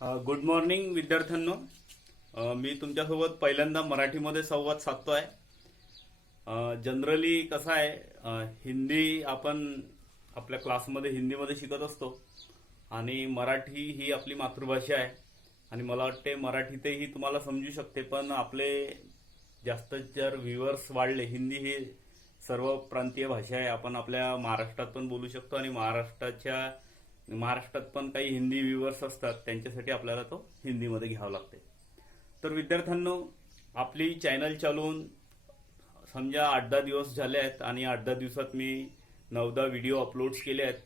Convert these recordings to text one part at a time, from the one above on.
Good morning विद्यार्थ्यांनो. मी तुमच्यासोबत पहिल्यांदा मराठीमध्ये संवाद साधतोय. जनरली कसं आहे, हिंदी आपण आपल्या क्लासमध्ये हिंदीमध्ये शिकत असतो आणि मराठी ही आपली मातृभाषा आहे आणि मला वाटते मराठीतही तुम्हाला समजू शकते. पण आपले जास्त जर व्ह्युअर्स वाढले, हिंदी ही सर्व प्रांतीय भाषा आहे. आपण आपल्या महाराष्ट्रात पण बोलू शकतो आणि महाराष्ट्रात पण काही हिंदी व्ह्युअर्स असतात, त्यांच्यासाठी आपल्याला तो हिंदीमध्ये घ्यावा लागते. तर विद्यार्थ्यांनो, आपली चॅनल चालवून समजा 8-10 दिवस झाले आहेत आणि 8-10 दिवसात मी 9-10 व्हिडिओ अपलोड्स केले आहेत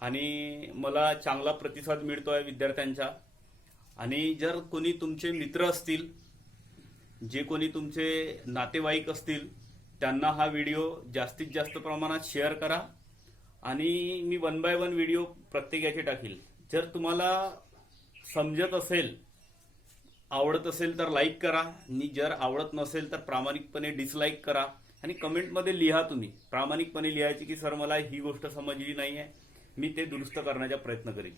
आणि मला चांगला प्रतिसाद मिळतोय विद्यार्थ्यांचा. आणि जर कोणी तुमचे मित्र असतील, जे कोणी तुमचे नातेवाईक असतील, त्यांना हा व्हिडिओ जास्तीत जास्त प्रमाणात शेअर करा आणि मी 1 बाय 1 व्हिडिओ प्रत्येकाचे टाकील. जर तुम्हाला समजत असेल, आवडत असेल तर लाईक करा आणि जर आवडत नसेल तर प्रामाणिकपणे डिसलाईक करा आणि कमेंटमध्ये लिहा. तुम्ही प्रामाणिकपणे लिहायची की सर मला ही गोष्ट समजली नाही आहे, मी ते दुरुस्त करण्याचा प्रयत्न करेन.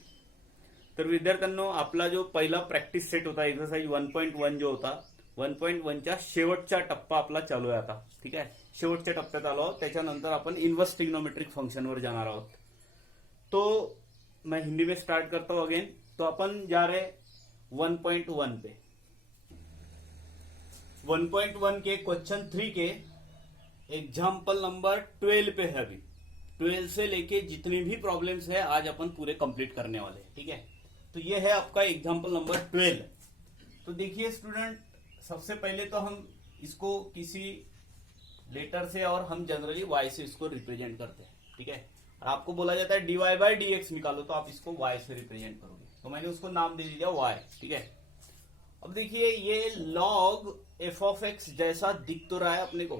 तर विद्यार्थ्यांनो, आपला जो पहिला प्रॅक्टिस सेट होता, एक्सरसाइज 1.1 जो होता, 1.1च्या शेवटचा टप्पा आपला चालू आहे आता. ठीक आहे, शेवटच्या टप्प्यात आलो आहोत. त्याच्यानंतर आपण इन्वर्स ट्रिग्नोमेट्रिक फंक्शनवर जाणार आहोत. तो मैं हिंदी में स्टार्ट करता हूं अगेन. तो अपन जा रहे 1.1 पे. 1.1 के क्वेश्चन 3 के एग्जाम्पल नंबर 12 पे है. अभी 12 से लेके जितने भी प्रॉब्लम्स है आज अपन पूरे कंप्लीट करने वाले हैं. ठीक है, तो ये है आपका एग्जाम्पल नंबर 12. तो देखिए स्टूडेंट, सबसे पहले तो हम इसको किसी लेटर से, और हम जनरली y से इसको रिप्रेजेंट करते हैं. ठीक है, और आपको बोला जाता है dy/dx निकालो, तो आप इसको y से रिप्रेजेंट करोगे. तो मैंने उसको नाम दे दिया y. ठीक है, अब देखिए ये log f of x जैसा दिख तो रहा है अपने को,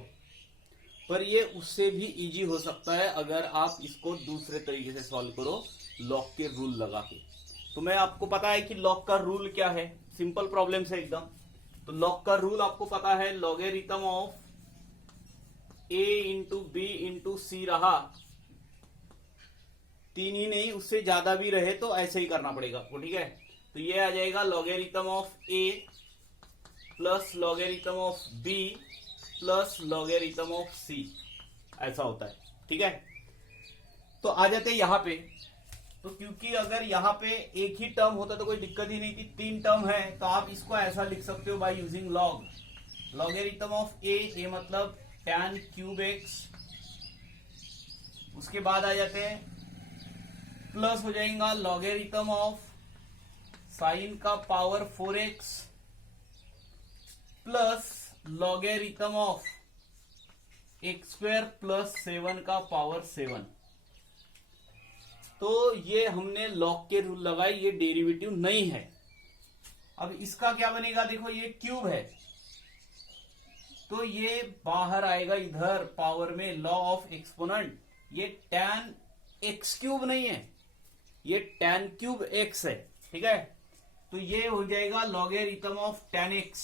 पर ये उससे भी इजी हो सकता है अगर आप इसको दूसरे तरीके से सॉल्व करो, लॉग के रूल लगा के. तो मैं आपको पता है कि लॉग का रूल क्या है, सिंपल प्रॉब्लम है एकदम. तो लॉग का रूल आपको पता है, logarithm of a into b into c रहा, 3 ही नहीं उससे ज्यादा भी रहे तो ऐसे ही करना पड़ेगा आपको. ठीक है, तो ये आ जाएगा logarithm of a plus logarithm of b plus logarithm of c, ऐसा होता है. ठीक है, तो आ जाते हैं यहां पे. तो क्योंकि अगर यहाँ पे एक ही टर्म होता तो कोई दिक्कत ही नहीं थी, 3 टर्म है, तो आप इसको ऐसा लिख सकते हो by using log. Logarithm of a मतलब tan क्यूब एक्स, उसके बाद आ जाते हैं प्लस हो जाएगा लॉगेरिथम ऑफ साइन का power 4x plus logarithm of x² plus 7 का पावर 7. तो ये हमने लॉग के रूल लगाए, ये डेरिवेटिव नहीं है. अब इसका क्या बनेगा, देखो ये क्यूब है तो ये बाहर आएगा इधर पावर में, लॉ ऑफ एक्सपोनेंट. ये tan x³ नहीं है, ये tan क्यूब x है. ठीक है, तो ये हो जाएगा लॉगेरिथम ऑफ tan x.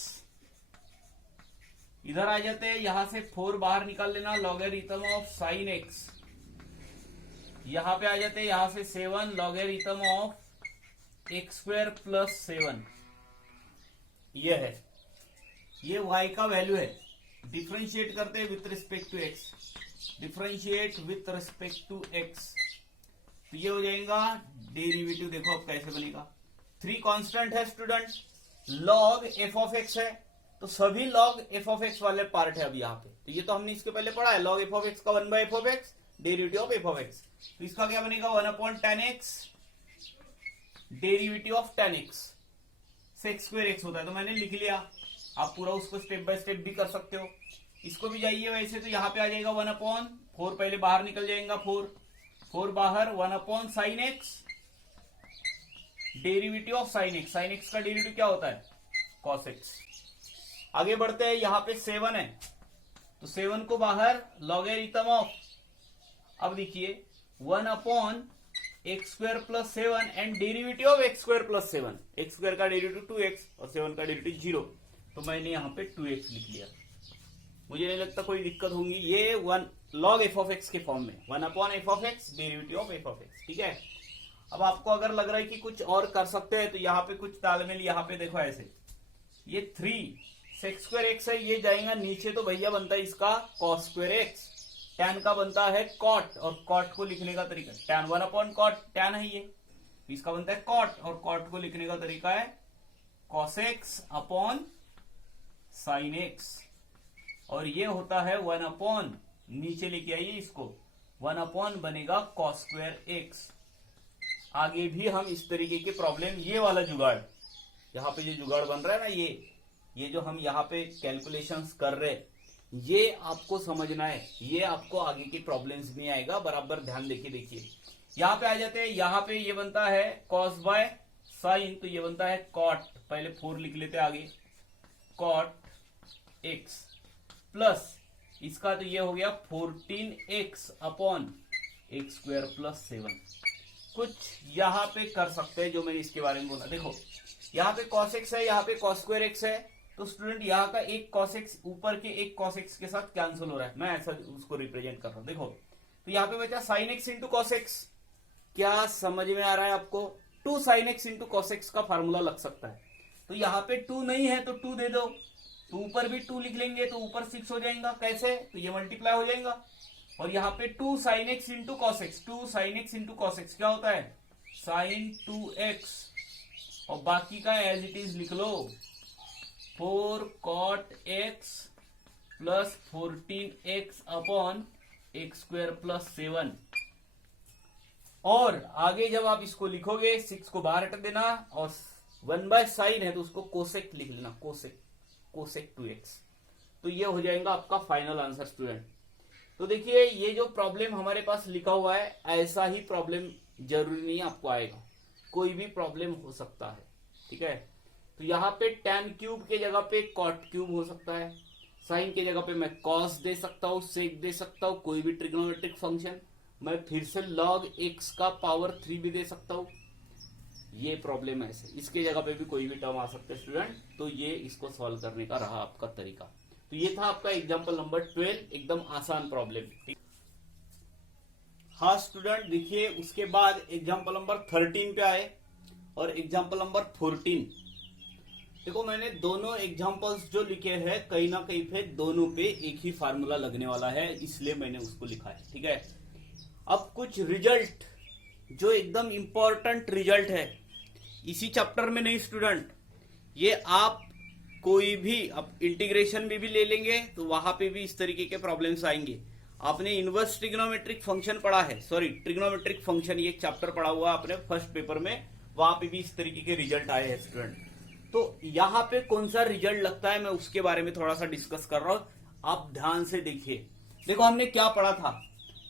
इधर आ जाते हैं, यहां से 4 बाहर निकाल लेना, लॉगेरिथम ऑफ साइन x. यहां पे आ जाते हैं, यहां से 7 लॉगेरिथम ऑफ x² प्लस 7. ये है, ये y का वैल्यू है. डिफरेंशिएट करते हैं with respect to x, differentiate with respect to x, तो ये हो जाएगा डेरिवेटिव. देखो अब कैसे बनेगा, 3 कांस्टेंट है student, log f of x है, तो सभी log f ऑफ x वाले पार्ट है. अब यहाँ पे तो ये तो हमने इसके पहले पढ़ा है, log f ऑफ x का 1 by f of x, derivative of f of x. तो इसका क्या बनेगा, 1/tan x, derivative of tan x से x² होता है. तो मैंने लिख लिया, आप पूरा उसको स्टेप बाय स्टेप भी कर सकते हो. इसको भी जाइए वैसे, तो यहाँ पे आ जाएगा 1/4, पहले बाहर निकल जाएगा, 4 बाहर, 1/sin x, derivative of sin x. sin x का डेरिवेटिव क्या होता है, cos x. आगे बढ़ते हैं, यहाँ पे 7 है तो 7 को बाहर, लॉगेरिथम ऑफ, अब देखिए 1/x² plus 7 and derivative of x² plus 7. x² का डेरिवेटिव 2x और 7 का डेरिवेटिव 0, तो मैंने यहाँ पे 2x लिख लिया. मुझे नहीं लगता कोई दिक्कत होगी. ये 1 log f ऑफ x के फॉर्म में, 1/f of x, derivative of f of x. ठीक है, अब आपको अगर लग रहा है कि कुछ और कर सकते हैं तो यहाँ पे कुछ तालमेल, यहाँ पे देखो ऐसे, ये 3 sec स्क्वायर एक्स है, ये जाएगा नीचे तो भैया बनता है इसका cos स्क्वायर एक्स, tan का बनता है cot, और cot को लिखने का तरीका tan 1/cot, tan है ये, इसका बनता है cot, और cot को लिखने का तरीका है cos x upon sin x, और ये होता है 1/, नीचे लेके आइए इसको, 1/ बनेगा cos स्क्वायर एक्स। आगे भी हम इस तरीके के प्रॉब्लम, ये वाला जुगाड़, यहाँ पे जो जुगाड़ बन रहा है ना, ये जो हम यहाँ पे कैलकुलेशंस कर रहे हैं, ये आपको समझना है, ये आपको आगे की प्रॉब्लम्स नहीं आएगा, बराबर ध्यान देखिए। यहाँ पे आ जाते हैं, यहाँ पे ये बनता है cos बाय साइन, तो ये बनता है cot, पहले 4 लिख लेते आगे, cot x प्लस इसका तो ये हो गया 14x upon x square plus 7। कुछ यहाँ पे कर सकते हैं जो मैंने इसके बारे में बोला, देखो यहाँ पे cos x है, यहाँ पे cos स्क्वायर x है, तो स्टूडेंट यहाँ का एक cos x ऊपर के एक cos x के साथ कैंसिल हो रहा है, मैं ऐसा उसको रिप्रेजेंट कर रहा हूँ। देखो तो यहाँ पे बचा sin x into cos x, क्या समझ में आ रहा है आपको? 2 sin x into cos x का फार्मूला लग सकता है, तो यहाँ पे 2 नहीं है तो 2 दे दो, तो ऊपर भी 2 लिख लेंगे तो ऊपर 6 हो जाएगा, कैसे? तो ये मल्टीप्लाई हो जाएगा, और यहाँ पे 2 sin x into cos x, 2 sin x into cos x क्या होता है? sin 2x, और बाकी का एज इट इज लिख लो, 4 cot x plus 14x upon x square plus 7। और आगे जब आप इसको लिखोगे 6 को बाहर हटा देना, और 1/sin है तो उसको कोसेक लिख लेना, कोसेक 2x, तो ये हो जाएगा आपका फाइनल आंसर स्टूडेंट। तो देखिए ये जो प्रॉब्लम हमारे पास लिखा हुआ है, ऐसा ही प्रॉब्लम जरूरी नहीं आपको आएगा, कोई भी प्रॉब्लम हो सकता है, ठीक है। तो यहाँ पे tan क्यूब के जगह पे cot क्यूब हो सकता है, साइन के जगह पे मैं cos दे सकता हूँ, sec दे सकता हूँ, कोई भी ट्रिग्नोमेट्रिक फंक्शन, मैं फिर से log x का पावर 3 भी दे सकता हूँ, ये प्रॉब्लम है ऐसे, इसके जगह पे भी कोई भी टर्म आ सकते हैं स्टूडेंट। तो ये इसको सॉल्व करने का रहा आपका तरीका। तो ये था आपका एग्जाम्पल नंबर 12, एकदम आसान प्रॉब्लम। हाँ स्टूडेंट देखिए, उसके बाद एग्जाम्पल नंबर 13 पे आए और एग्जाम्पल नंबर 14। देखो मैंने दोनों एग्जाम्पल्स जो लिखे हैं कहीं ना कहीं पे दोनों पे एक ही फार्मूला लगने वाला है, इसलिए मैंने उसको लिखा है, ठीक है। अब कुछ रिजल्ट जो एकदम इंपॉर्टेंट रिजल्ट है इसी चैप्टर में नहीं स्टूडेंट, ये आप कोई भी अब इंटीग्रेशन में भी ले लेंगे तो वहां पे भी इस तरीके के प्रॉब्लम्स आएंगे। आपने इनवर्स ट्रिग्नोमेट्रिक फंक्शन पढ़ा है, सॉरी ट्रिग्नोमेट्रिक फंक्शन, ये एक चैप्टर पढ़ा हुआ आपने फर्स्ट पेपर में, वहां पे भी इस तरीके के रिजल्ट आए हैं स्टूडेंट। तो यहाँ पे कौन सा रिजल्ट लगता है मैं उसके बारे में थोड़ा सा डिस्कस कर रहा हूं, आप ध्यान से देखिए। देखो हमने क्या पढ़ा था,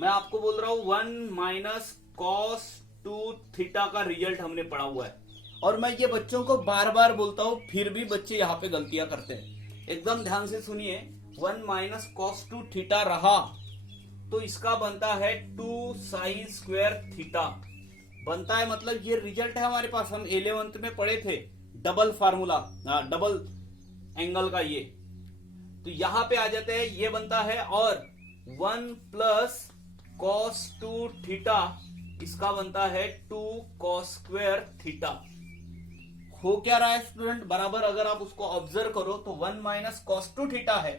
मैं आपको बोल रहा हूं 1 - cos 2 थीटा का रिजल्ट हमने पढ़ा हुआ है, और मैं ये बच्चों को बार बार बोलता हूं फिर भी बच्चे यहाँ पे गलतियां करते हैं। एकदम ध्यान से सुनिए, 1 - cos 2 थीटा रहा तो इसका बनता है 2 sin स्क्वायर थीटा बनता है, मतलब ये रिजल्ट है हमारे पास, हम 11th में पढ़े थे डबल फार्मूला, डबल एंगल का ये। तो यहां पे आ जाते हैं, ये बनता है, और 1 + cos 2 थीटा इसका बनता है 2 cos स्क्वायर थीटा। हो क्या रहा है स्टूडेंट, बराबर अगर आप उसको ऑब्जर्व करो तो 1 - cos 2 थीटा है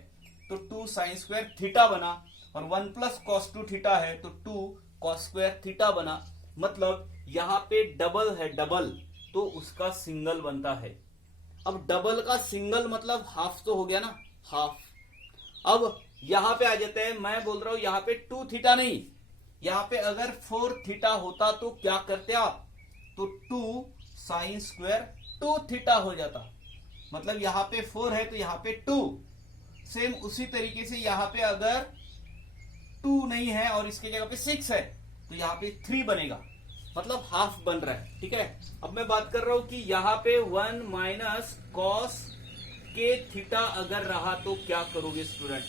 तो 2 sin स्क्वायर थीटा बना, और 1 + cos 2 थीटा है तो 2 cos स्क्वायर थीटा बना, मतलब यहाँ पे डबल है, डबल तो उसका सिंगल बनता है। अब डबल का सिंगल मतलब हाफ तो हो गया ना, हाफ। अब यहां पे आ जाते हैं, मैं बोल रहा हूं यहाँ पे 2 थीटा नहीं, यहाँ पे अगर 4 थीटा होता तो क्या करते आप, तो 2 sin स्क्वायर 2 थीटा हो जाता, मतलब यहाँ पे 4 है तो यहाँ पे 2। सेम उसी तरीके से यहाँ पे अगर 2 नहीं है और इसके जगह पे 6 है तो यहाँ पे 3 बनेगा, मतलब हाफ बन रहा है, ठीक है। अब मैं बात कर रहा हूं कि यहाँ पे 1 - cos के थीटा अगर रहा तो क्या करोगे स्टूडेंट,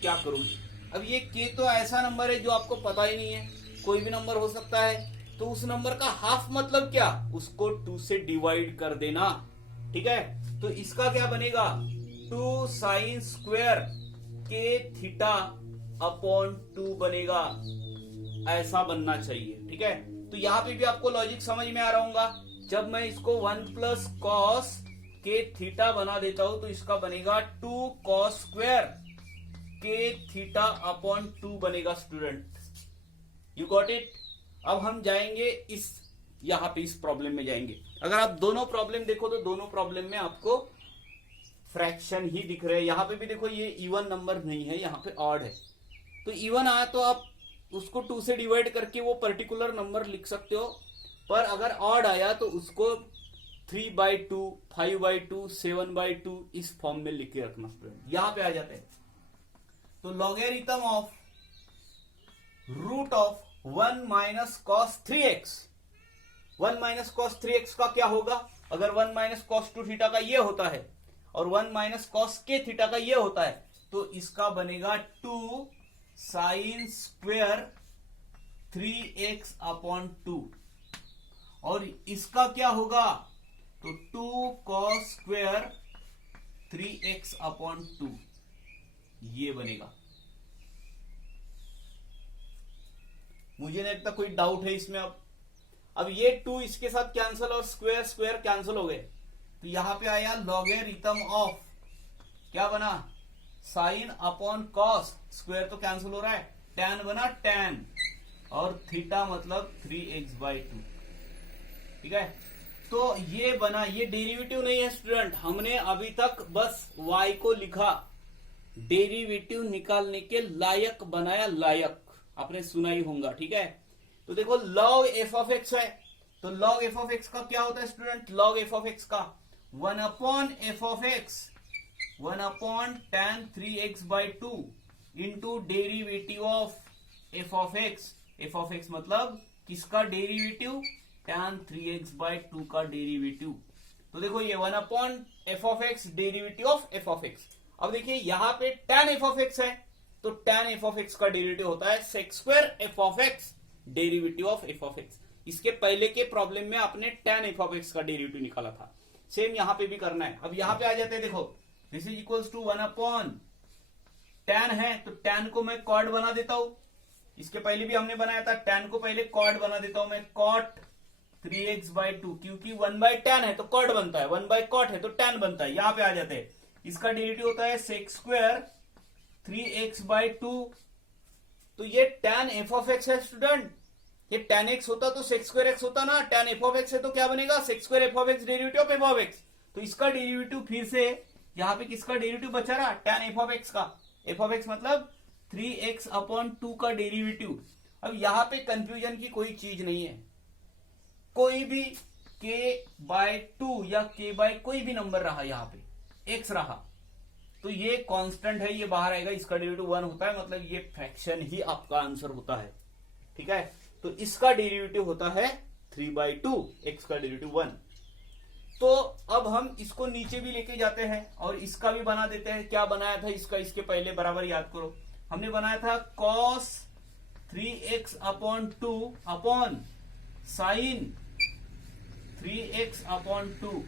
क्या करोगे? अब ये k तो ऐसा नंबर है जो आपको पता ही नहीं है, कोई भी नंबर हो सकता है, तो उस नंबर का हाफ मतलब क्या, उसको 2 से डिवाइड कर देना, ठीक है। तो इसका क्या बनेगा, 2 sin स्क्वायर के थीटा अपॉन 2 बनेगा, ऐसा बनना चाहिए, ठीक है। तो यहाँ पे भी आपको लॉजिक समझ में आ रहा होगा। जब मैं इसको 1 प्लस कॉस के थीटा बना देता हूं तो इसका बनेगा 2 कॉस स्क्वायर के थीटा अपॉन 2 बनेगा स्टूडेंट। You got it. अब हम जाएंगे यहाँ पे इस प्रॉब्लम में जाएंगे। अगर आप दोनों प्रॉब्लम देखो तो दोनों प्रॉब्लम में आपको फ्रैक्शन ही दिख रहे हैं। यहाँ पे भी देखो ये इवन नंबर नहीं है, यहाँ पे ऑड है। तो इवन आया तो आप उसको 2 से डिवाइड करके वो पर्टिकुलर नंबर लिख सकते हो, पर अगर ऑड आया तो उसको 3/2, 5/2, 7/2 इस फॉर्म में लिख के रखना स्टूडेंट। यहां पे आ जाते हैं तो logarithm of root of 1 minus cos 3x। 1 minus cos 3x का क्या होगा? अगर 1 माइनस कॉस 2 थीटा का ये होता है और 1 माइनस कॉस के थीटा का ये होता है तो इसका बनेगा 2 साइन स्क्वेयर 3x अपॉन 2। और इसका क्या होगा? तो 2 कॉस स्क्वेयर 3x अपॉन 2 ये बनेगा। मुझे नहीं लगता कोई डाउट है इसमें। अब ये 2 इसके साथ कैंसिल और स्क्वायर स्क्वायर कैंसिल हो गए तो यहां पे आया लॉगरिथम ऑफ क्या बना? Sine upon cos. स्क्वायर तो कैंसिल हो रहा है, tan बना tan और थीटा मतलब 3x/2। ठीक है, तो ये बना। ये डेरिवेटिव नहीं है स्टूडेंट, हमने अभी तक बस y को लिखा, डेरिवेटिव निकालने के लायक बनाया। लायक आपने सुना ही होगा। ठीक है, तो देखो log f ऑफ x है तो log f ऑफ x का क्या होता है student? log f of x का 1 upon f of x 1 upon tan 3x/2 into derivative of f of x। f of x मतलब किसका डेरिवेटिव? tan 3x/2 का डेरिवेटिव। तो देखो ये 1 upon f of x derivative of f of x। अब देखिए यहाँ पे tan f ऑफ x है तो tan f ऑफ x का डेरिवेटिव होता है sec square f of x derivative of f of x। इसके पहले के प्रॉब्लम में आपने tan f ऑफ x का डेरिवेटिव निकाला था, सेम यहाँ पे भी करना है। अब यहाँ पे आ जाते हैं, देखो this is equals to 1 upon tan है तो tan को मैं कॉट बना देता हूं। इसके पहले भी हमने बनाया था, tan को पहले कॉट बना देता हूं मैं, कॉट 3x/2 क्योंकि 1/tan है तो कॉट बनता है, 1/cot है तो tan बनता है। यहां पे आ जाते हैं, इसका डेरिवेटिव होता है sec स्क्वायर 3x/2। तो ये tan f ऑफ x है स्टूडेंट। ये tan x होता तो sec स्क्वायर x होता ना, tan f ऑफ x है तो क्या बनेगा? sec square f of x derivative of f of x। तो इसका डेरिवेटिव फिर से यहाँ पे किसका डेरिवेटिव बचा रहा? tan f ऑफ x का। f ऑफ x मतलब 3x अपॉन 2 का डेरिवेटिव। अब यहाँ पे कंफ्यूजन की कोई चीज नहीं है, कोई भी k/2 या k/ कोई भी नंबर रहा यहाँ पे x रहा तो ये कांस्टेंट है, ये बाहर आएगा, इसका डेरिवेटिव 1 होता है, मतलब ये फ्रैक्शन ही आपका आंसर होता है। ठीक है, तो इसका डेरिवेटिव होता है 3/2, x का डेरिवेटिव 1। तो अब हम इसको नीचे भी लेके जाते हैं और इसका भी बना देते हैं। क्या बनाया था इसका? इसके पहले बराबर याद करो, हमने बनाया था cos 3x upon 2 upon sine 3x upon 2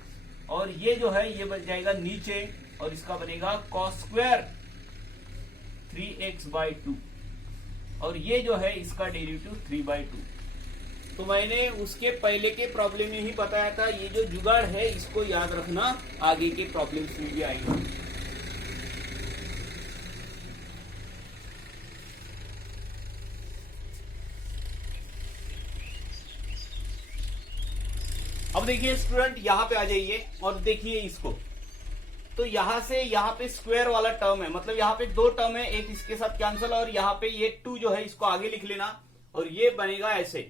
और ये जो है ये बन जाएगा नीचे और इसका बनेगा cos स्क्वायर 3x/2 और ये जो है इसका डेरिवेटिव 3/2। तो मैंने उसके पहले के प्रॉब्लम में ही बताया था, ये जो जुगाड़ है इसको याद रखना, आगे के प्रॉब्लम्स में भी आएगा। अब देखिए स्टूडेंट यहां पे आ जाइए और देखिए इसको। तो यहां से यहां पे स्क्वायर वाला टर्म है, मतलब यहां पे 2 टर्म है, एक इसके साथ कैंसिल और यहां पे ये 2 जो है इसको आगे लिख लेना और ये बनेगा ऐसे,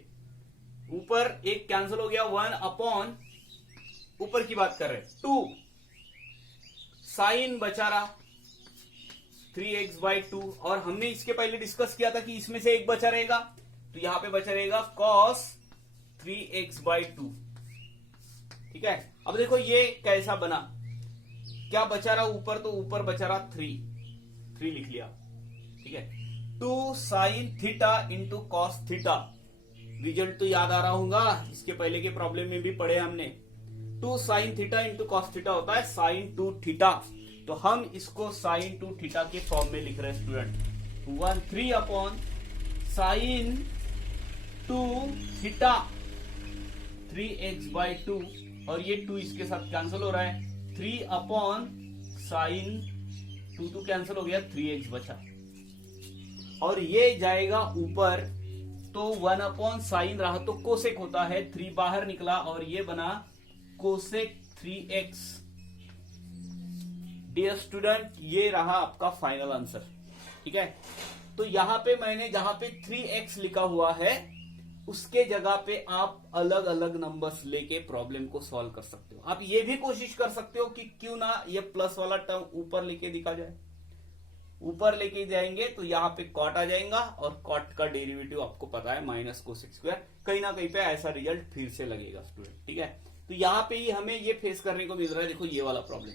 ऊपर एक कैंसिल हो गया, 1 अपॉन ऊपर की बात कर रहे हैं 2 साइन बचा रहा 3x/2 और हमने इसके पहले डिस्कस किया था कि इसमें से एक बचा रहेगा तो यहां पे बचा रहेगा cos 3x/2। ठीक है, अब देखो ये कैसा बना, क्या बचा रहा ऊपर? तो ऊपर बचा रहा 3 लिख लिया। ठीक है, 2 sine theta into cos theta. Result तो याद आ रहा होगा, इसके पहले के प्रॉब्लम में भी पढ़े हमने। 2 sine theta into cos theta होता है साइन 2 थीटा, तो हम इसको साइन 2 थीटा के फॉर्म में लिख रहे हैं student. 3 upon sine 2 theta 3x/2 और ये 2 इसके साथ कैंसिल हो रहा है, 3 अपॉन साइन 2 कैंसिल हो गया, 3x बचा और ये जाएगा ऊपर, तो 1 अपॉन साइन रहा तो कोसेक होता है, 3 बाहर निकला और ये बना कोसेक 3x। डियर स्टूडेंट, ये रहा आपका फाइनल आंसर। ठीक है, तो यहां पे मैंने जहां पे 3x लिखा हुआ है उसके जगह पे आप अलग अलग नंबर्स लेके प्रॉब्लम को सॉल्व कर सकते हो। आप ये भी कोशिश कर सकते हो कि क्यों ना ये प्लस वाला टर्म ऊपर लेके दिखा जाए। ऊपर लेके जाएंगे तो यहाँ पे कॉट आ जाएगा और कॉट का डेरिवेटिव आपको पता है माइनस कोसेक स्क्वायर, कहीं ना कहीं पे ऐसा रिजल्ट फिर से लगेगा स्टूडेंट। ठीक है, तो यहाँ पे ही हमें ये फेस करने को मिल रहा है। देखो ये वाला प्रॉब्लम,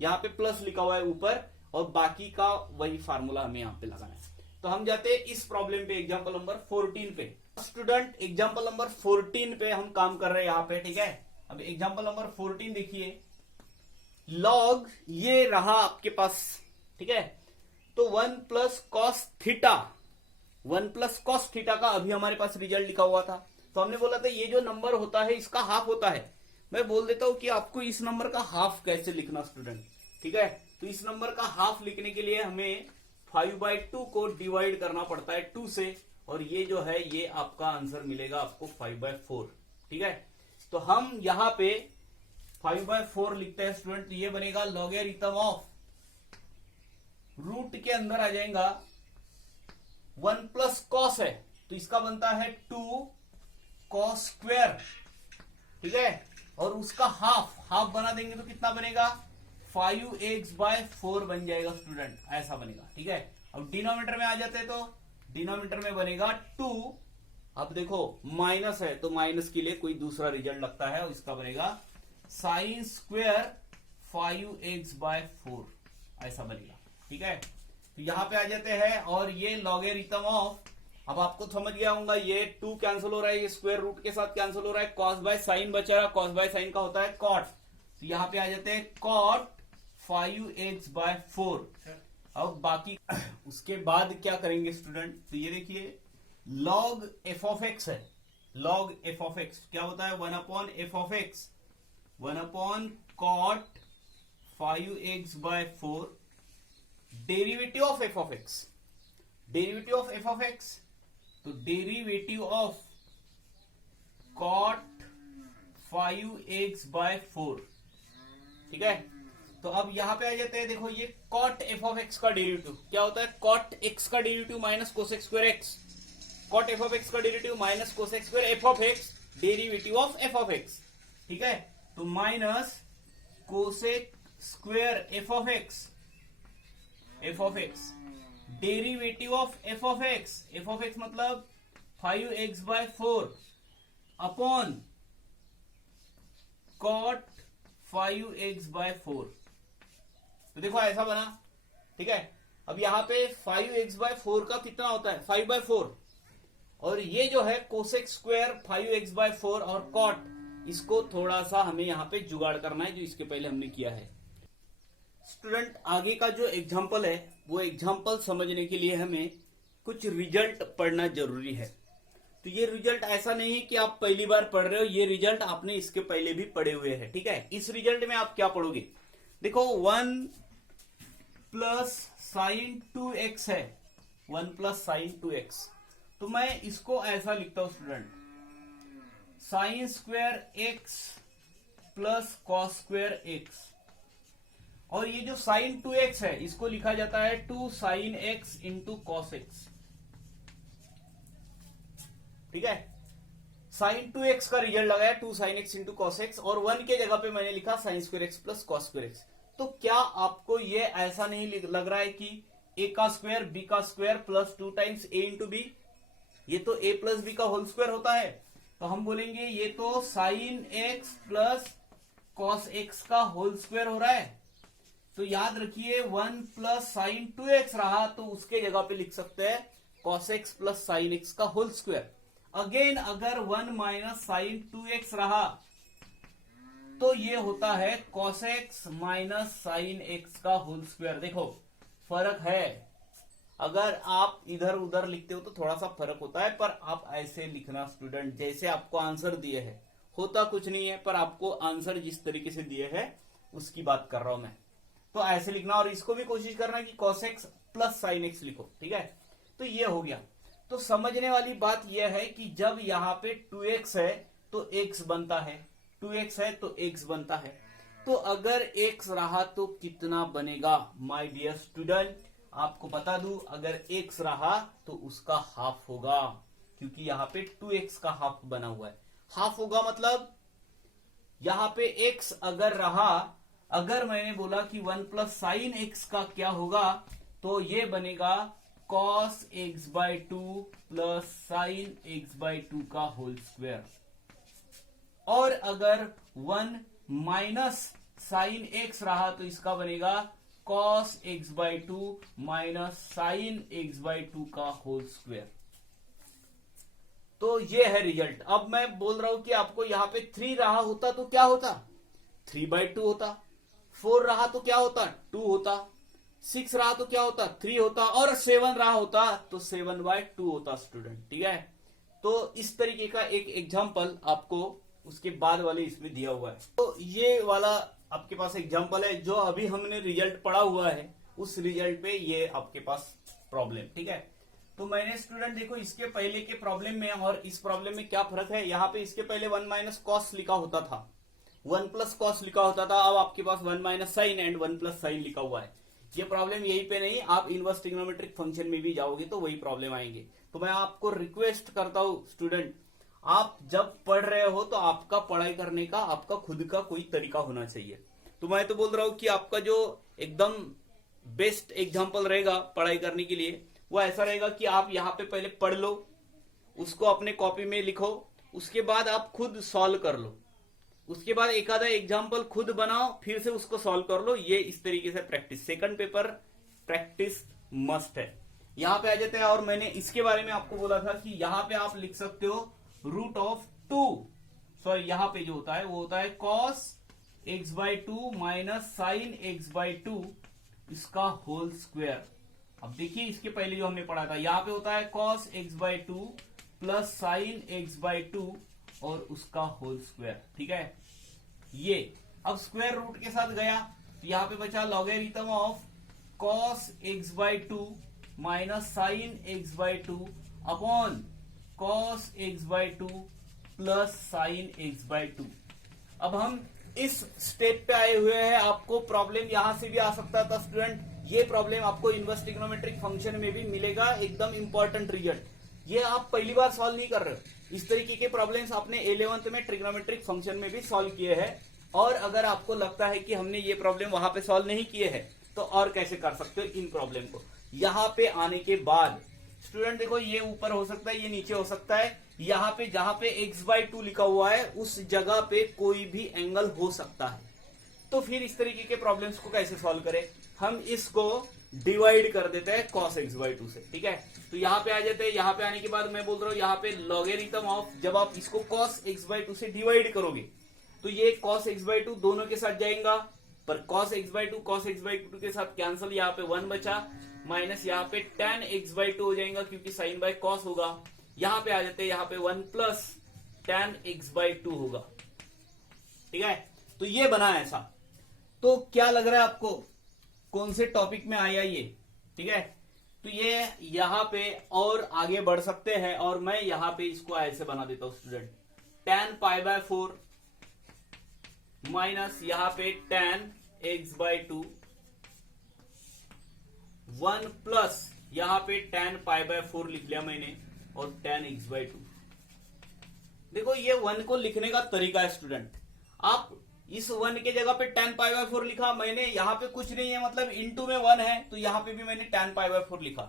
यहाँ पे प्लस लिखा हुआ है ऊपर और बाकी का वही फार्मूला हमें यहाँ पे लगाना है। तो हम जाते हैं इस प्रॉब्लम पे, एग्जाम्पल नंबर 14 पे। स्टूडेंट एग्जाम्पल नंबर 14 पे हम काम कर रहे हैं यहाँ पे। ठीक है, अब एग्जाम्पल नंबर 14 देखिए, लॉग ये रहा आपके पास। ठीक है, तो 1 plus cos theta, 1 plus cos theta का अभी हमारे पास रिजल्ट लिखा हुआ था। तो हमने बोला था ये जो नंबर होता है इसका हाफ होता है। मैं बोल देता हूं कि आपको इस नंबर का हाफ कैसे लिखना स्टूडेंट। ठीक है, तो इस नंबर का हाफ लिखने के लिए हमें 5/2 को डिवाइड करना पड़ता है 2 से, और ये जो है ये आपका आंसर मिलेगा आपको 5/4। ठीक है, तो हम यहां पे 5/4 लिखते हैं स्टूडेंट, तो ये बनेगा लॉगरिथम ऑफ, रूट के अंदर आ जाएगा 1 प्लस कॉस है तो इसका बनता है 2 कॉस स्क्वायर। ठीक है, और उसका हाफ बना देंगे तो कितना बनेगा 5x/4 बन जाएगा स्टूडेंट, ऐसा बनेगा। ठीक है, अब डिनोमिनेटर में आ जाते हैं तो डिनोमिनेटर में बनेगा 2। अब देखो माइनस है तो माइनस के लिए कोई दूसरा रिजल्ट लगता है और इसका बनेगा साइन स्क्वायर 5x/4, ऐसा बनेगा। ठीक है, तो यहां पे आ जाते हैं और ये लॉगरिथम ऑफ, अब आपको समझ गया होगा ये 2 कैंसिल हो रहा है, ये स्क्वायर रूट के साथ कैंसिल हो रहा है, कॉस बाय साइन बचा रहा, कॉस बाय साइन का होता है कॉट, तो यहां पे आ जाते हैं कॉट 5x/4। अब बाकी उसके बाद क्या करेंगे स्टूडेंट, तो ये देखिए लॉग एफ ऑफ एक्स है, लॉग एफ ऑफ एक्स क्या होता है 1 upon F of X, 1 upon cot 5x/4 derivative of F of x, derivative of F of X, तो डेरिवेटिव ऑफ कॉट 5x/4। ठीक है, तो अब यहां पे आ जाते हैं, देखो ये कॉट एफ ऑफ एक्स का डेरिवेटिव क्या होता है, कॉट एक्स का derivative minus cosec square x, cot f of x का derivative minus cosec square f of x, derivative of F of x. ठीक है, तो minus cosec square f of x, f of x, derivative of F of x, f of x मतलब 5x/4 upon cot 5x/4। तो देखो ऐसा बना। ठीक है, अब यहां पे 5x/4 का कितना होता है 5/4, और ये जो है कोसेक स्क्वायर 5x/4 और कॉट, इसको थोड़ा सा हमें यहां पे जुगाड़ करना है जो इसके पहले हमने किया है। स्टूडेंट आगे का जो एग्जाम्पल है वो एग्जाम्पल समझने के लिए हमें कुछ रिजल्ट पढ़ना जरूरी है। तो ये रिजल्ट ऐसा नहीं है कि आप पहली बार पढ़ रहे हो, ये रिजल्ट आपने इसके पहले भी पढ़े हुए हैं। ठीक है, इस रिजल्ट में आप क्या पढ़ोगे, देखो 1 प्लस साइन 2x है, 1 प्लस साइन 2x, तो मैं इसको ऐसा लिखता हूं student, sign square x plus cos square x, और ये जो साइन 2x है इसको लिखा जाता है 2 sine x into cos x। ठीक है, साइन 2x का रिजल्ट लगाया 2 sine x into cos x, और 1 के जगह पे मैंने लिखा sine square x plus cos square x। तो क्या आपको ये ऐसा नहीं लग रहा है कि a का स्क्वायर b का square plus 2 times a into B, ये तो a प्लस b का होल स्क्वायर होता है, तो हम बोलेंगे ये तो sine x plus cos x का होल स्क्वायर हो रहा है। तो याद रखिए 1 प्लस साइन 2x रहा तो उसके जगह पे लिख सकते हैं cos x plus sine x का होल स्क्वायर। अगेन अगर 1 माइनस साइन 2x रहा तो ये होता है cos x minus sine x का होल स्क्वायर। देखो फर्क है, अगर आप इधर उधर लिखते हो तो थोड़ा सा फर्क होता है, पर आप ऐसे लिखना स्टूडेंट जैसे आपको आंसर दिए है। होता कुछ नहीं है, पर आपको आंसर जिस तरीके से दिए है उसकी बात कर रहा हूं मैं। तो ऐसे लिखना, और इसको भी कोशिश करना कि cos x plus sin x लिखो, ठीक है। तो ये हो गया। तो समझने वाली बात यह है कि जब यहाँ पे 2x है तो x बनता है, 2x है तो x बनता है। तो अगर x रहा तो कितना बनेगा माय डियर स्टूडेंट, आपको बता दूं, अगर x रहा तो उसका हाफ होगा, क्योंकि यहाँ पे 2x का हाफ बना हुआ है। हाफ होगा मतलब यहाँ पे x अगर रहा, अगर मैंने बोला कि 1 प्लस साइन एक्स का क्या होगा, तो ये बनेगा cos x by 2 plus sine x by 2 का होल स्क्वायर। और अगर 1 माइनस साइन x रहा तो इसका बनेगा cos x by 2 minus sine x by 2 का होल स्क्वायर। तो ये है रिजल्ट। अब मैं बोल रहा हूं कि आपको यहां पे 3 रहा होता तो क्या होता, 3 बाई 2 होता। 4 रहा तो क्या होता, 2 होता। 6 रहा तो क्या होता, 3 होता। और 7 रहा होता तो 7 बाई 2 होता स्टूडेंट, ठीक है। तो इस तरीके का एक एग्जाम्पल आपको उसके बाद वाले इसमें दिया हुआ है। तो ये वाला आपके पास एग्जाम्पल है, जो अभी हमने रिजल्ट पढ़ा हुआ है उस रिजल्ट पे ये आपके पास प्रॉब्लम, ठीक है। तो मैंने स्टूडेंट देखो इसके पहले के प्रॉब्लम में और इस प्रॉब्लम में क्या फर्क है। यहाँ पे इसके पहले 1 माइनस कॉस लिखा होता था, 1 प्लस कॉस लिखा होता था। अब आपके पास 1 minus sine and 1 plus sine लिखा हुआ है। ये प्रॉब्लम यहीं पे नहीं, आप इनवर्स ट्रिग्नोमेट्रिक फंक्शन में भी जाओगे तो वही प्रॉब्लम आएंगे। तो मैं आपको रिक्वेस्ट करता हूं स्टूडेंट, आप जब पढ़ रहे हो तो आपका पढ़ाई करने का आपका खुद का कोई तरीका होना चाहिए। तो मैं तो बोल रहा हूं कि आपका जो एकदम बेस्ट एग्जाम्पल रहेगा पढ़ाई करने के लिए वो ऐसा रहेगा कि आप यहाँ पे पहले पढ़ लो, उसको अपने कॉपी में लिखो, उसके बाद आप खुद सॉल्व कर लो, उसके बाद एक आधा एग्जाम्पल खुद बनाओ, फिर से उसको सॉल्व कर लो। ये इस तरीके से practice, second paper practice must है। यहाँ पे आ जाते हैं, और मैंने इसके बारे में आपको बोला था कि यहाँ पे आप लिख सकते हो रूट ऑफ 2, सॉरी यहाँ पे जो होता है वो होता है cos x by 2 minus sine x by 2 इसका होल स्क्वायर। अब देखिए इसके पहले जो हमने पढ़ा था यहाँ पे होता है cos x by 2 plus sine x by 2 और उसका होल स्क्वायर, ठीक है। ये अब स्क्वायर रूट के साथ गया तो यहाँ पे बचा logarithm of cos x by 2 minus sine x by 2 upon cos x by 2 plus sine x by 2। अब हम इस स्टेप पे आए हुए हैं। आपको प्रॉब्लम यहां से भी आ सकता था स्टूडेंट, ये प्रॉब्लम आपको इनवर्स ट्रिग्नोमेट्रिक फंक्शन में भी मिलेगा, एकदम इंपॉर्टेंट रिजल्ट। ये आप पहली बार सॉल्व नहीं कर रहे हो, इस तरीके के प्रॉब्लम्स आपने 11th में ट्रिग्नोमेट्रिक फंक्शन में भी सॉल्व किए हैं। और अगर आपको लगता है कि हमने ये प्रॉब्लम वहां पे सॉल्व नहीं किए हैं तो और कैसे कर सकते हो इन प्रॉब्लम को। यहाँ पे आने के बाद स्टूडेंट देखो ये ऊपर हो सकता है, ये नीचे हो सकता है। यहाँ पे जहां पे x बाई 2 लिखा हुआ है उस जगह पे कोई भी एंगल हो सकता है। तो फिर इस तरीके के प्रॉब्लम्स को कैसे सॉल्व करें, हम इसको डिवाइड कर देते हैं cos x बाई 2 से, ठीक है। तो यहाँ पे आ जाते हैं, यहाँ पे आने के बाद मैं बोल रहा हूँ यहाँ पे लॉगरिथम ऑफ, जब आप इसको cos x बाई 2 से डिवाइड करोगे तो ये cos x बाई 2 दोनों के साथ जाएगा, पर cos x by 2 cos x by 2 के साथ कैंसिल, यहाँ पे 1 बचा, माइनस यहाँ पे tan x बाई 2 हो जाएगा क्योंकि साइन बाई cos होगा। यहाँ पे आ जाते हैं, यहाँ पे 1 प्लस tan x बाई 2 होगा, ठीक है। तो ये बना ऐसा। तो क्या लग रहा है आपको कौन से टॉपिक में आया ये, ठीक है। तो ये यहाँ पे और आगे बढ़ सकते हैं, और मैं यहाँ पे इसको ऐसे बना देता हूं student, tan pi by 4 minus यहाँ पे tan x बाई 2 1 प्लस यहाँ पे tan पाई बाय 4 लिख लिया मैंने और tan x बाई 2। देखो ये 1 को लिखने का तरीका है स्टूडेंट, आप इस 1 के जगह पे tan पाई बाय 4 लिखा मैंने, यहाँ पे कुछ नहीं है, मतलब इनटू में 1 है तो यहाँ पे भी मैंने tan पाई बाय 4 लिखा।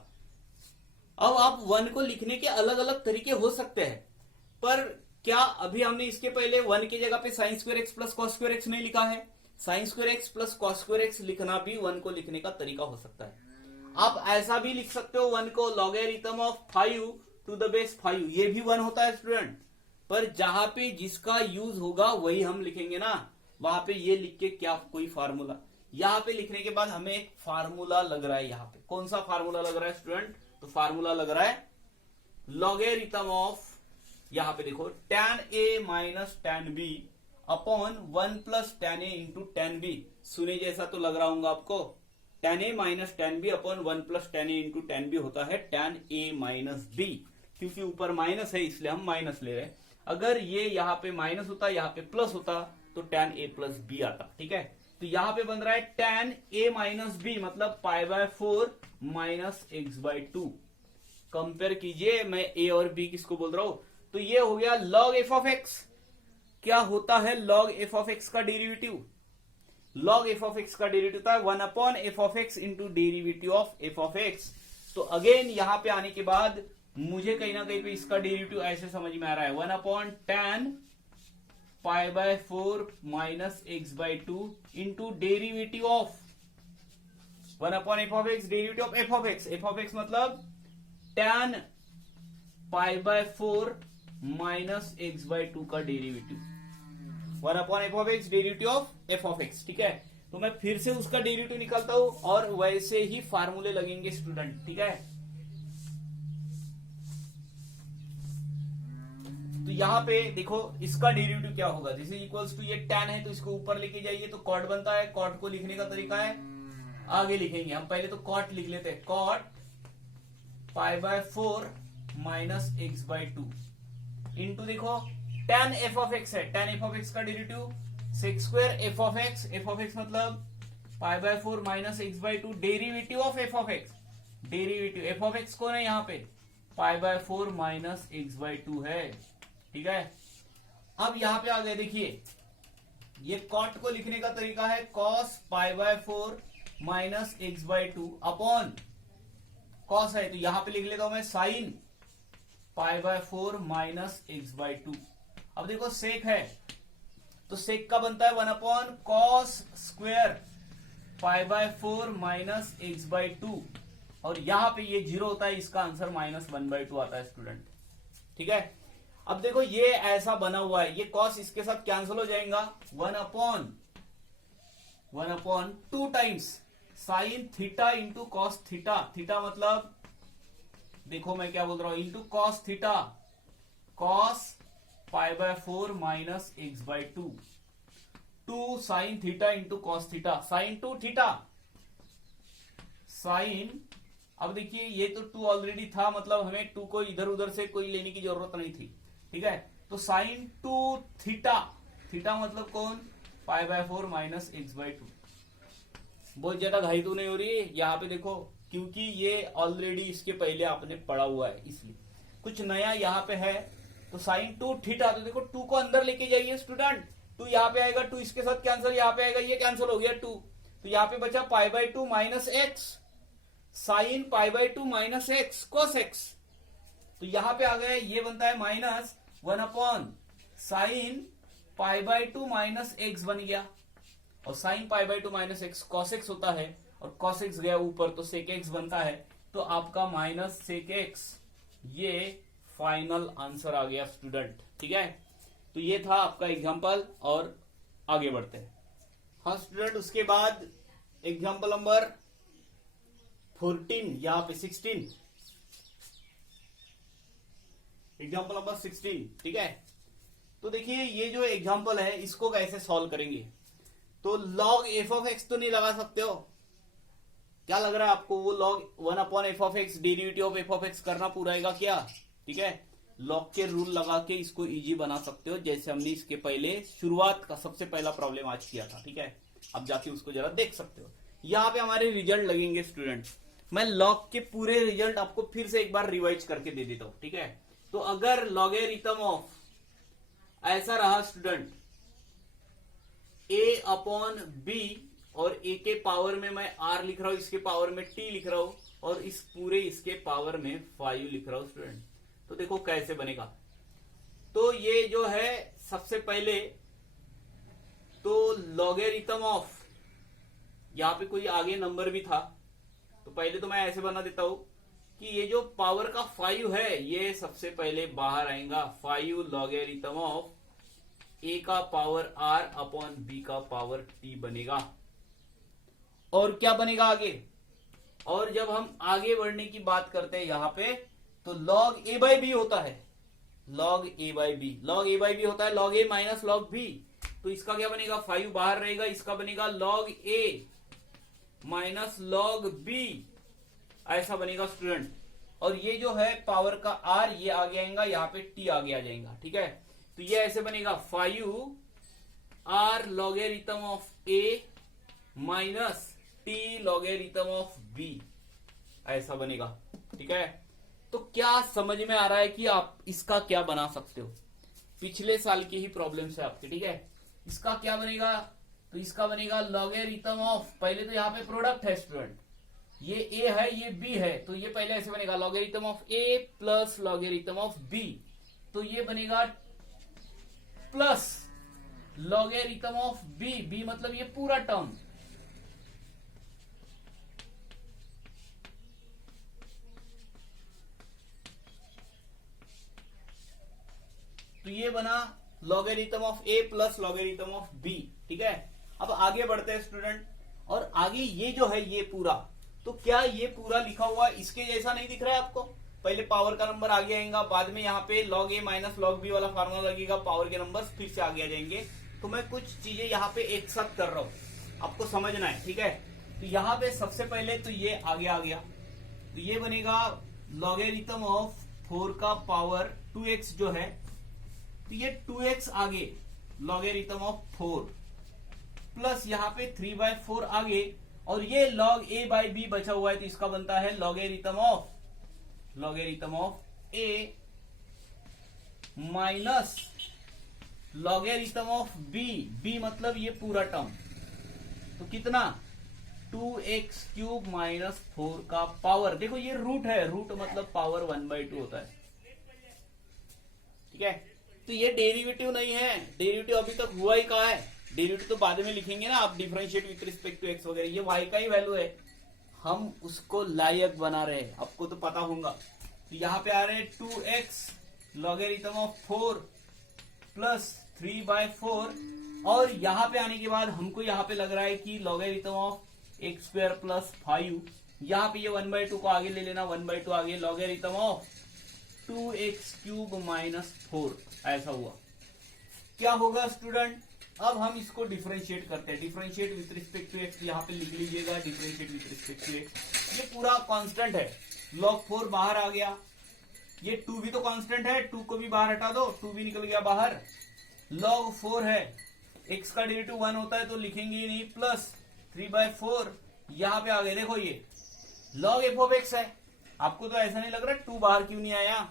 अब आप 1 को लिखने के अलग अलग तरीके हो सकते हैं, पर क्या अभी हमने इसके पहले 1 की जगह पे sine square x plus cos square x नहीं लिखा है। Sine square x plus cos square x लिखना भी 1 को लिखने का तरीका हो सकता है। आप ऐसा भी लिख सकते हो 1 को logarithm of 5 to the base 5, ये भी 1 होता है स्टूडेंट, पर जहां पे जिसका यूज होगा वही हम लिखेंगे ना, वहां पे ये लिख के क्या कोई फार्मूला, यहाँ पे लिखने के बाद हमें एक फार्मूला लग रहा है। यहाँ पे कौन सा फार्मूला लग रहा है स्टूडेंट? तो फार्मूला लग रहा है लॉगेरिथम ऑफ, यहाँ पे देखो tan a minus tan b upon 1 plus tan a into tan b। सुने जैसा तो लग रहा होगा आपको। tan a minus tan b upon 1 plus tan a into tan b होता है tan a माइनस b। क्योंकि ऊपर माइनस है इसलिए हम माइनस ले रहे हैं। अगर ये यहाँ पे माइनस होता, यहाँ पे प्लस होता तो tan a प्लस b आता। ठीक है, तो यहाँ पे बन रहा है tan a माइनस b मतलब π/4 माइनस x/2। कंपेयर कीजिए, मैं a और b किसको बोल रहा हूं, तो ये हो गया log f ऑफ x। क्या होता है log f ऑफ x का derivative? log f of x का डेरिवेटिव होता है 1 upon f of x into derivative of f of x। तो अगेन यहां पे आने के बाद मुझे कहीं ना कहीं पे इसका डेरिवेटिव ऐसे समझ में आ रहा है 1 upon tan π/4 minus x/2 into derivative of 1 upon f of x, derivative of f of x। f of x मतलब tan π/4 माइनस x/2 का derivative 1 upon f of x, derivative of f of x। ठीक है, तो मैं फिर से उसका derivative निकालता हूं और वैसे ही फार्मूले लगेंगे स्टूडेंट। ठीक है, तो यहां पे देखो इसका डेरिवेटिव क्या होगा, दिस इज इक्वल्स टू, ये tan है तो इसको ऊपर लेके जाइए तो cot बनता है। cot को लिखने का तरीका है, आगे लिखेंगे हम, पहले तो cot लिख लेते हैं। cot π/4 माइनस x/2 इंटू देखो tan f ऑफ x है, tan f ऑफ x का derivative sec square f of x, f of x मतलब π/4 minus x/2 derivative of f of x। Derivative f of x कौन है यहाँ पे? π/4 minus x/2 है। ठीक है, अब यहाँ पे आ गए, देखिए ये cot को लिखने का तरीका है cos π/4 minus x/2 upon cos है तो यहां पे लिख लेता हूं मैं sin π/4 माइनस x/2। अब देखो sec है तो sec का बनता है 1 upon cos square π/4 minus x/2 और यहां पे ये 0 होता है, इसका आंसर माइनस 1/2 आता है स्टूडेंट। ठीक है, अब देखो ये ऐसा बना हुआ है, ये cos इसके साथ कैंसिल हो जाएगा, 1 upon 2 times sine theta into cos theta. Theta मतलब देखो मैं क्या बोल रहा हूं, into cos theta, cos π/4 minus x/2, 2 sine theta into cos theta, sine 2 theta, sine, अब देखिए ये तो 2 ऑलरेडी था मतलब हमें 2 को इधर उधर से कोई लेने की जरूरत नहीं थी। ठीक है, तो साइन 2 थीटा, थीटा मतलब कौन, π/4 माइनस x/2। बहुत ज्यादा घाई तो नहीं हो रही है यहाँ पे देखो, क्योंकि ये ऑलरेडी इसके पहले आपने पढ़ा हुआ है इसलिए कुछ नया यहाँ पे है। तो साइन 2 थीटा, तो देखो 2 को अंदर लेके जाइए स्टूडेंट, 2 यहाँ पे आएगा, 2 इसके साथ कैंसिल, यहाँ पे आएगा, ये कैंसिल हो गया 2, तो यहाँ पे बचा π/2 minus x, sine π/2 minus x cos x, तो यहाँ पे आ गया, ये बनता है minus 1 upon sine π/2 minus x बन गया, और sine π/2 minus x cos x होता है और कॉस एक्स गया ऊपर तो सेक एक्स बनता है, तो आपका माइनस सेक एक्स, ये फाइनल आंसर आ गया स्टूडेंट। ठीक है, तो ये था आपका एग्जांपल और आगे बढ़ते हैं। हाँ स्टूडेंट, उसके बाद एग्जांपल नंबर 14 यहाँ पे 16, एग्जांपल नंबर 16। ठीक है, तो देखिए ये जो एग्जांपल है इसको कैसे सॉल्व करेंगे, तो log f ऑफ x तो नहीं लगा सकते हो, क्या लग रहा है आपको, वो log 1 upon f of x derivative of f of x करना पूरा आएगा क्या? ठीक है, लॉग के रूल लगा के इसको इजी बना सकते हो, जैसे हमने इसके पहले शुरुआत का सबसे पहला प्रॉब्लम आज किया था। ठीक है, अब जाके उसको जरा देख सकते हो। यहाँ पे हमारे रिजल्ट लगेंगे स्टूडेंट, मैं लॉग के पूरे रिजल्ट आपको फिर से एक बार रिवाइज करके दे देता हूं। ठीक है, तो अगर लॉगेरिथम ऑफ ऐसा रहा स्टूडेंट a अपॉन b, और a के पावर में मैं r लिख रहा हूं, इसके पावर में t लिख रहा हूं, और इस पूरे इसके पावर में 5 लिख रहा हूं स्टूडेंट। तो देखो कैसे बनेगा, तो ये जो है सबसे पहले तो लॉगेरिथम ऑफ, यहां पे कोई आगे नंबर भी था तो पहले तो मैं ऐसे बना देता हूं कि ये जो पावर का 5 है ये सबसे पहले बाहर आएगा, 5 लॉगेरिथम ऑफ a का पावर r अपॉन b का पावर t बनेगा। और क्या बनेगा आगे, और जब हम आगे बढ़ने की बात करते हैं यहां पे, तो log a बाई बी होता है, log a by b, log a by b होता है log a minus log b। तो इसका क्या बनेगा, 5 बाहर रहेगा, इसका बनेगा log a minus log b, ऐसा बनेगा स्टूडेंट। और ये जो है पावर का r ये आगे आएगा, यहाँ पे t आगे आ जाएगा, ठीक है। तो ये ऐसे बनेगा 5 r logarithm of a minus t logarithm of b, ऐसा बनेगा, ठीक है। तो क्या समझ में आ रहा है कि आप इसका क्या बना सकते हो, पिछले साल की ही प्रॉब्लम है आपके, ठीक है। इसका क्या बनेगा, तो इसका बनेगा लॉगेरिथम ऑफ, पहले तो यहाँ पे प्रोडक्ट है स्टूडेंट, ये a है ये b है, तो ये पहले ऐसे बनेगा logarithm of a plus logarithm of b, तो ये बनेगा plus logarithm of b, b मतलब ये पूरा टर्म, तो ये बना logarithm of a plus logarithm of b, ठीक है। अब आगे बढ़ते हैं स्टूडेंट, और आगे ये जो है ये पूरा, तो क्या ये पूरा लिखा हुआ इसके जैसा नहीं दिख रहा है आपको, पहले पावर का नंबर आगे आएगा, बाद में यहाँ पे log a minus log b वाला फार्मूला लगेगा, पावर के नंबर फिर से आगे आ जाएंगे। तो मैं कुछ चीजें यहाँ पे एक साथ कर रहा हूँ, आपको समझना है, ठीक है। तो यहाँ पे सबसे पहले तो ये आगे आ गया, तो ये बनेगा लॉगेरिथम ऑफ 4 का पावर 2x जो है, तो ये 2x आगे लॉगेरिथम ऑफ 4 प्लस यहाँ पे 3/4 आगे, और ये log a बाई b बचा हुआ है, तो इसका बनता है logarithm of a minus logarithm of b मतलब ये पूरा टर्म, तो कितना 2x क्यूब माइनस 4 का पावर, देखो ये रूट है, रूट मतलब पावर 1/2 होता है, ठीक है। तो ये डेरिवेटिव नहीं है, डेरिवेटिव अभी तक हुआ ही कहा है, डेरिवेटिव तो बाद में लिखेंगे ना आप, differentiate with respect to x वगैरह, ये y का ही वैल्यू है, हम उसको लायक बना रहे हैं, आपको तो पता होगा। तो यहाँ पे आ रहे हैं 2x लॉगेरिथम ऑफ 4 प्लस 3/4, और यहाँ पे आने के बाद हमको यहाँ पे लग रहा है कि logarithm of x square plus 5, यहाँ पे ये 1/2 को आगे ले लेना, 1/2 आगे logarithm of 2x cube minus 4, ऐसा हुआ। क्या होगा स्टूडेंट, अब हम इसको डिफरेंशिएट करते हैं, differentiate with respect to x, यहाँ पे लिख लीजिएगा differentiate with respect to x, ये पूरा कांस्टेंट है, log 4 बाहर आ गया, ये 2 भी तो कांस्टेंट है, 2 को भी बाहर हटा दो, 2 भी निकल गया बाहर, log 4 है, x का डेरिवेटिव 1 होता है तो लिखेंगे ही नहीं, प्लस 3/4 यहाँ पे आ गए, देखो ये log f of x है, आपको तो ऐसा नहीं लग रहा 2 बाहर क्यों नहीं आया,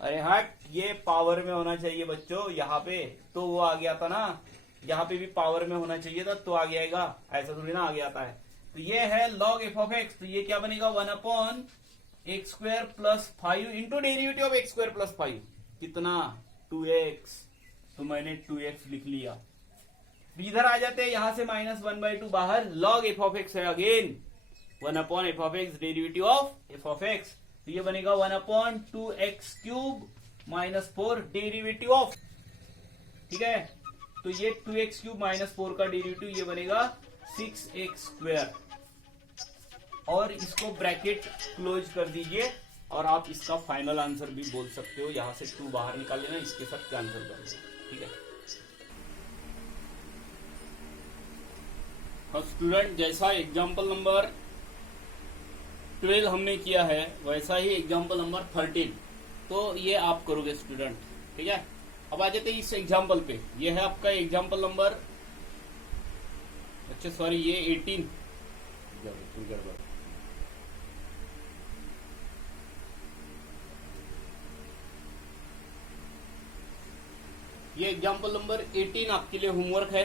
अरे हट, ये पावर में होना चाहिए बच्चों, यहाँ पे तो वो आ गया था ना, यहाँ पे भी पावर में होना चाहिए था तो आगे आएगा, ऐसा थोड़ी ना आगे आता है। तो ये है log f of x, तो ये क्या बनेगा 1/x square plus 5 into derivative of x square plus 5, कितना 2x, तो मैंने 2x लिख लिया। इधर आ जाते हैं, यहां से माइनस 1/2 बाहर, log f of x है again 1/f of x derivative of f of x, तो ये बनेगा 1/2x cube minus 4 derivative of, ठीक है। तो ये 2x क्यूब माइनस 4 का डेरिवेटिव ये बनेगा 6x स्क्वायर, और इसको ब्रैकेट क्लोज कर दीजिए, और आप इसका फाइनल आंसर भी बोल सकते हो, यहां से 2 बाहर निकाल लेना, इसके साथ कैंसिल कर देना, ठीक है। और स्टूडेंट जैसा एग्जाम्पल नंबर 12 हमने किया है, वैसा ही एग्जाम्पल नंबर 13 तो ये आप करोगे स्टूडेंट, ठीक है। अब आ जाते हैं इस एग्जाम्पल पे, ये है आपका एग्जाम्पल नंबर, अच्छा सॉरी ये 18, ये एग्जाम्पल नंबर 18 आपके लिए होमवर्क है।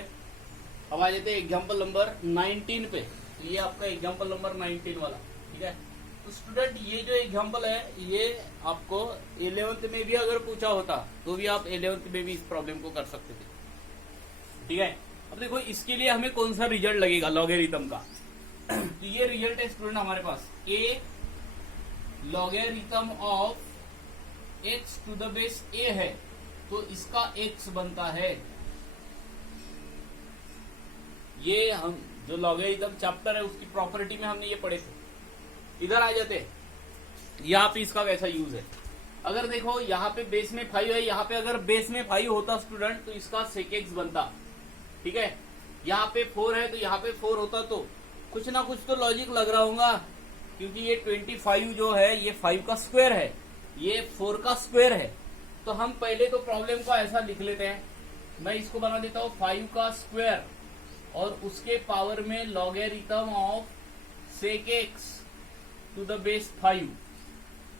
अब आ जाते हैं एग्जाम्पल नंबर 19 पे, तो ये आपका एग्जाम्पल नंबर 19 वाला, ठीक है। तो स्टूडेंट ये जो एग्जाम्पल है ये आपको 11th में भी अगर पूछा होता तो भी आप 11th में भी इस प्रॉब्लम को कर सकते थे, ठीक है। अब देखो इसके लिए हमें कौन सा रिजल्ट लगेगा लॉगेरिथम का, तो ये रिजल्ट है स्टूडेंट हमारे पास, a logarithm of x to the base a है, तो इसका x बनता है, ये हम जो लॉगरिथम चैप्टर है उसकी प्रॉपर्टी में हमने ये पढ़े थे। इधर आ जाते हैं, यहाँ पे इसका कैसा यूज है। अगर देखो यहाँ पे बेस में 5 है, यहाँ पे अगर बेस में 5 होता स्टूडेंट तो इसका sec x बनता, ठीक है। यहाँ पे 4 है तो यहाँ पे 4 होता, तो कुछ ना कुछ तो लॉजिक लग रहा होगा, क्योंकि ये 25 जो है ये 5 का स्क्वायर है, ये 4 का स्क्वायर है। तो हम पहले तो प्रॉब्लम को ऐसा लिख लेते हैं, मैं इसको बना देता हूँ 5 का स्क्वायर और उसके पावर में logarithm of sec x to the base 5।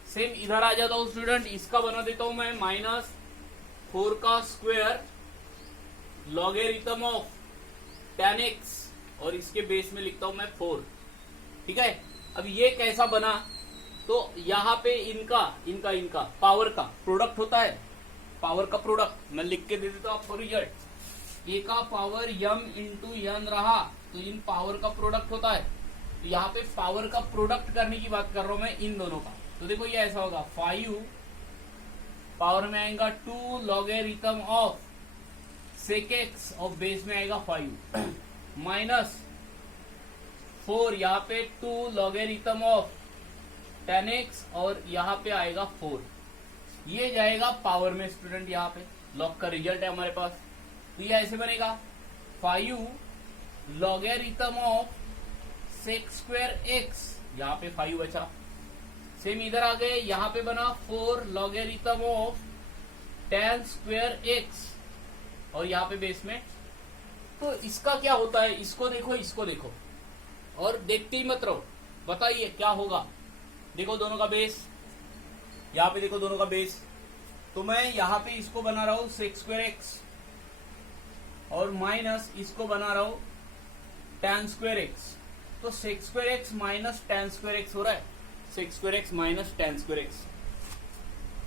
Same इधर आ जाता हूँ स्टूडेंट, इसका बना देता हूं मैं -4 का square logarithm of tan x और इसके बेस में लिखता हूं मैं 4, ठीक है। अब ये कैसा बना, तो यहाँ पे इनका पावर का प्रोडक्ट होता है, पावर का प्रोडक्ट मैं लिख के दे देता हूँ आपको रिजल्ट। a का पावर m इंटू n रहा तो इन पावर का प्रोडक्ट होता है, तो यहाँ पे पावर का प्रोडक्ट करने की बात कर रहा हूं मैं इन दोनों का। तो देखो ये ऐसा होगा 5 पावर में आएगा 2 लॉगरिथम ऑफ sec x और बेस में आएगा 5 माइनस 4 यहाँ पे 2 लॉगरिथम ऑफ tan x और यहाँ पे आएगा 4। ये जाएगा पावर में स्टूडेंट, यहाँ पे लॉग का रिजल्ट है हमारे पास। तो ये ऐसे बनेगा 5 logarithm of sec square x, यहाँ पे 5 बचा। सेम इधर आ गए, यहाँ पे बना 4 logarithm of tan square x और यहाँ पे बेस में। तो इसका क्या होता है, इसको देखो और देखते ही मत रहो, बताइए क्या होगा। देखो दोनों का बेस, यहाँ पे देखो दोनों का बेस, तो मैं यहाँ पे इसको बना रहा हूं sec स्क्वायर x और माइनस इसको बना रहा हूं tan स्क्वायर x। तो sec square x minus tan square x हो रहा है, sec square x minus tan square x।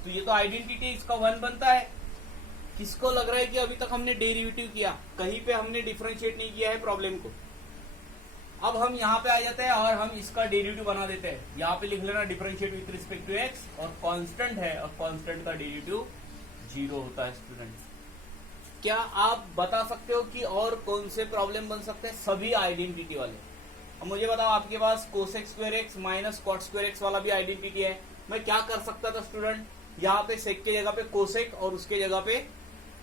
तो ये तो आइडेंटिटी इसका 1 बनता है। किसको लग रहा है कि अभी तक हमने डेरिवेटिव किया, कहीं पे हमने डिफरेंशिएट नहीं किया है प्रॉब्लम को। अब हम यहाँ पे आ जाते हैं और हम इसका डेरिवेटिव बना देते हैं। यहाँ पे लिख लेना differentiate with respect to x, और कांस्टेंट है और कांस्टेंट का डेरिवेटिव 0 होता है स्टूडेंट। क्या आप बता सकते हो कि और कौन से प्रॉब्लम बन सकते हैं? सभी आइडेंटिटी वाले। अब मुझे बताओ, आपके पास cosec square x minus cot square x वाला भी आइडेंटिटी है। मैं क्या कर सकता था स्टूडेंट, यहाँ पे सेक के जगह पे कोसेक और उसके जगह पे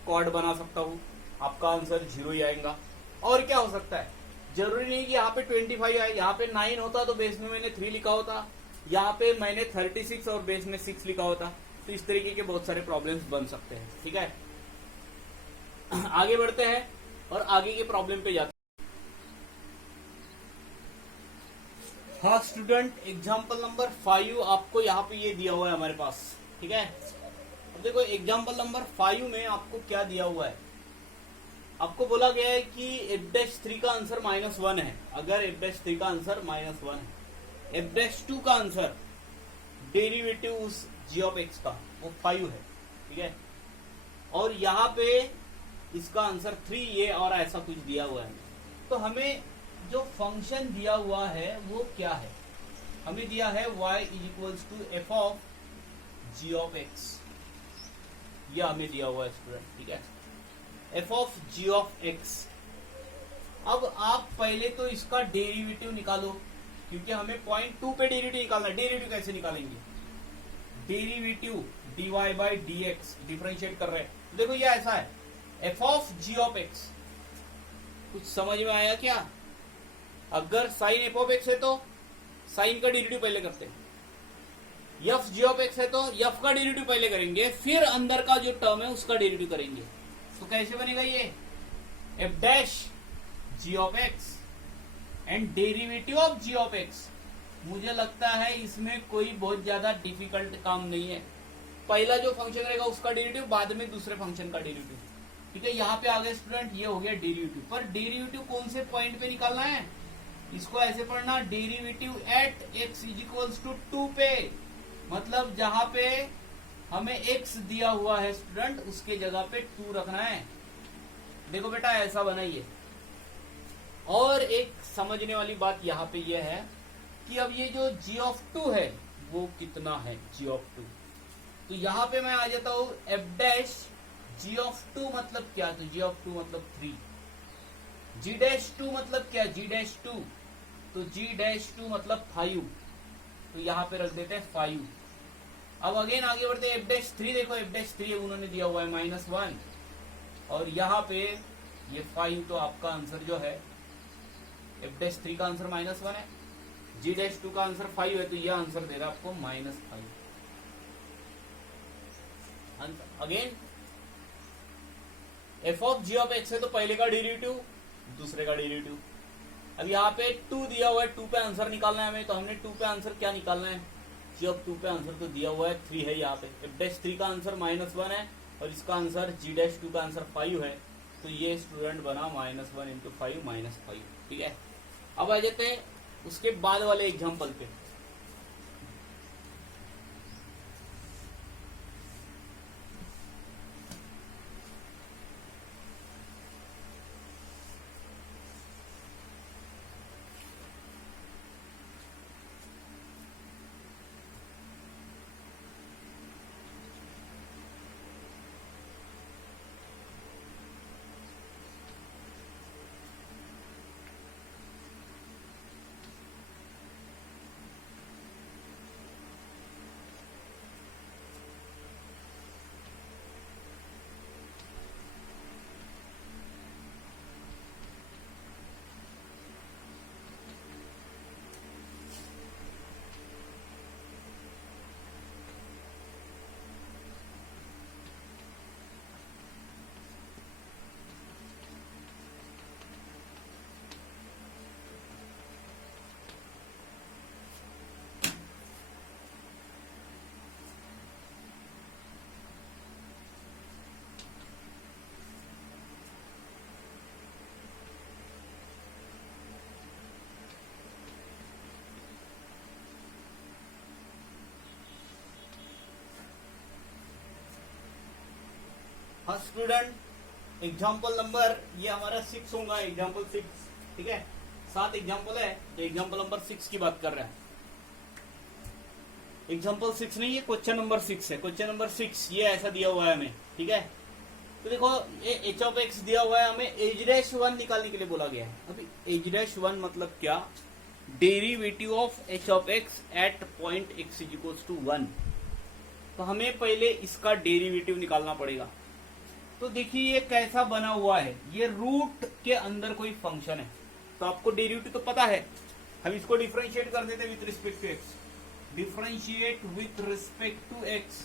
कॉट बना सकता हूँ, आपका आंसर 0 ही आएगा। और क्या हो सकता है, जरूरी नहीं कि यहाँ पे 25 आए, यहाँ पे 9 होता तो बेस में मैंने 3 लिखा होता, यहाँ पे मैंने 36 और बेस में 6 लिखा होता। तो इस तरीके के बहुत सारे प्रॉब्लम्स बन सकते हैं। ठीक है, आगे बढ़ते हैं और आगे के प्रॉब्लम पे जाते हैं। हाँ स्टूडेंट, एग्जाम्पल नंबर 5 आपको यहाँ पे ये दिया हुआ है हमारे पास। ठीक है, अब देखो एग्जाम्पल नंबर 5 में आपको क्या दिया हुआ है। आपको बोला गया है कि f'3 का आंसर -1 है। अगर f'3 का आंसर -1 है, f'2 का आंसर डेरिवेटिव उस g ऑफ x का वो 5 है। ठीक है, और यहाँ पे इसका आंसर 3 ये और ऐसा कुछ दिया हुआ है। तो हमें जो फंक्शन दिया हुआ है वो क्या है, हमें दिया है y = f of g of x, ये हमें दिया हुआ है स्टूडेंट। ठीक है, f of g of x। अब आप पहले तो इसका डेरिवेटिव निकालो, क्योंकि हमें पॉइंट 2 पे डेरिवेटिव निकालना है। डेरिवेटिव कैसे निकालेंगे, derivative dy by dx differentiate कर रहे हैं। तो देखो ये ऐसा है, f of g of x। कुछ समझ में आया क्या? अगर साइन f ऑफ x है तो साइन का डेरिवेटिव पहले करते हैं, f g ऑफ x है तो f का डेरिवेटिव पहले करेंगे, फिर अंदर का जो टर्म है उसका डेरिवेटिव करेंगे। तो कैसे बनेगा ये, f dash g of x and derivative of g of x। मुझे लगता है इसमें कोई बहुत ज्यादा डिफिकल्ट काम नहीं है। पहला जो फंक्शन रहेगा उसका डेरिवेटिव, बाद में दूसरे फंक्शन का डेरिवेटिव। ठीक है, यहाँ पे आ गए स्टूडेंट, ये हो गया डेरिवेटिव। पर डेरिवेटिव कौन से पॉइंट पे निकालना है, इसको ऐसे पढ़ना, डेरिवेटिव एट x = 2 पे, मतलब जहां पे हमें x दिया हुआ है स्टूडेंट उसके जगह पे 2 रखना है। देखो बेटा ऐसा बनाइए। और एक समझने वाली बात यहाँ पे ये है कि अब ये जो g ऑफ 2 है वो कितना है, g ऑफ 2। तो यहाँ पे मैं आ जाता हूँ f डैश g ऑफ 2 मतलब क्या, तो g ऑफ 2 मतलब 3। जी डैश टू मतलब क्या, जी डैश टू, तो जी डैश टू मतलब 5, तो यहाँ पे रख देते हैं 5। अब अगेन आगे बढ़ते हैं, एफ डैश थ्री देखो, एफ डैश थ्री उन्होंने दिया हुआ है -1, और यहाँ पे ये 5, तो आपका आंसर जो है एफ डैश थ्री का आंसर -1 है, जी डैश टू का आंसर 5 है, तो यह आंसर दे रहा है आपको -5। Again f of g of x है, तो पहले का डेरिवेटिव दूसरे का डेरिवेटिव। अब यहाँ पे 2 दिया हुआ है, 2 पे आंसर निकालना है हमें, तो हमने 2 पे आंसर क्या निकालना है, जी ऑफ 2 पे आंसर तो दिया हुआ है 3 है, यहाँ पे एफ डैश 3 का आंसर -1 है, और इसका आंसर जी डैश 2 का आंसर 5 है, तो ये स्टूडेंट बना -1 × 5 -5। ठीक है, अब आ जाते हैं उसके बाद वाले एग्जाम्पल पे। हाँ स्टूडेंट, एग्जाम्पल नंबर ये हमारा 6 होगा, एग्जाम्पल 6। ठीक है, 7 एग्जाम्पल है, तो एग्जाम्पल नंबर 6 की बात कर रहे हैं। एग्जाम्पल 6 नहीं, ये क्वेश्चन नंबर 6 है। क्वेश्चन नंबर 6 ये ऐसा दिया हुआ है हमें। ठीक है, तो देखो ये एच ऑफ एक्स दिया हुआ है, हमें एच डैश 1 निकालने के लिए बोला गया है। अभी एच डैश 1 मतलब क्या, derivative of h of x at point x is equals to 1। तो हमें पहले इसका डेरिवेटिव निकालना पड़ेगा। तो देखिए ये कैसा बना हुआ है, ये रूट के अंदर कोई फंक्शन है, तो आपको डेरिवेटिव तो पता है। हम इसको डिफरेंशिएट कर देते हैं with respect to x. Differentiate with respect to x,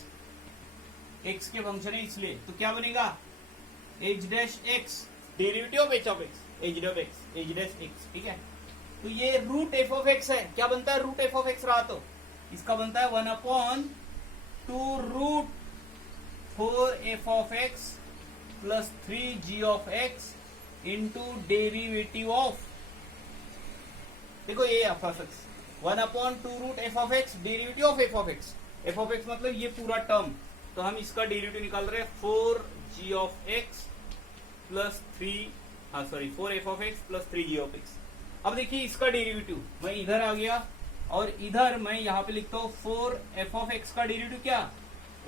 x के फंक्शन है इसलिए, तो क्या बनेगा h dash x, derivative of h of x, h dash x, h dash x. ठीक है, तो ये रूट एफ ऑफ एक्स है। क्या बनता है, रूट एफ ऑफ एक्स रहा तो इसका बनता है 1/2 root 4f of x plus 3g of x into derivative of, देखो ये f of x 1/2 root f of x, derivative of F of x. F of x मतलब ये पूरा टर्म, तो हम इसका डेरिवेटिव निकाल रहे हैं 4g of x plus 4f of x plus 3g of x. अब देखिए इसका डेरिवेटिव, मैं इधर आ गया और इधर मैं यहाँ पे लिखता हूँ 4f ऑफ एक्स का डेरिवेटिव क्या,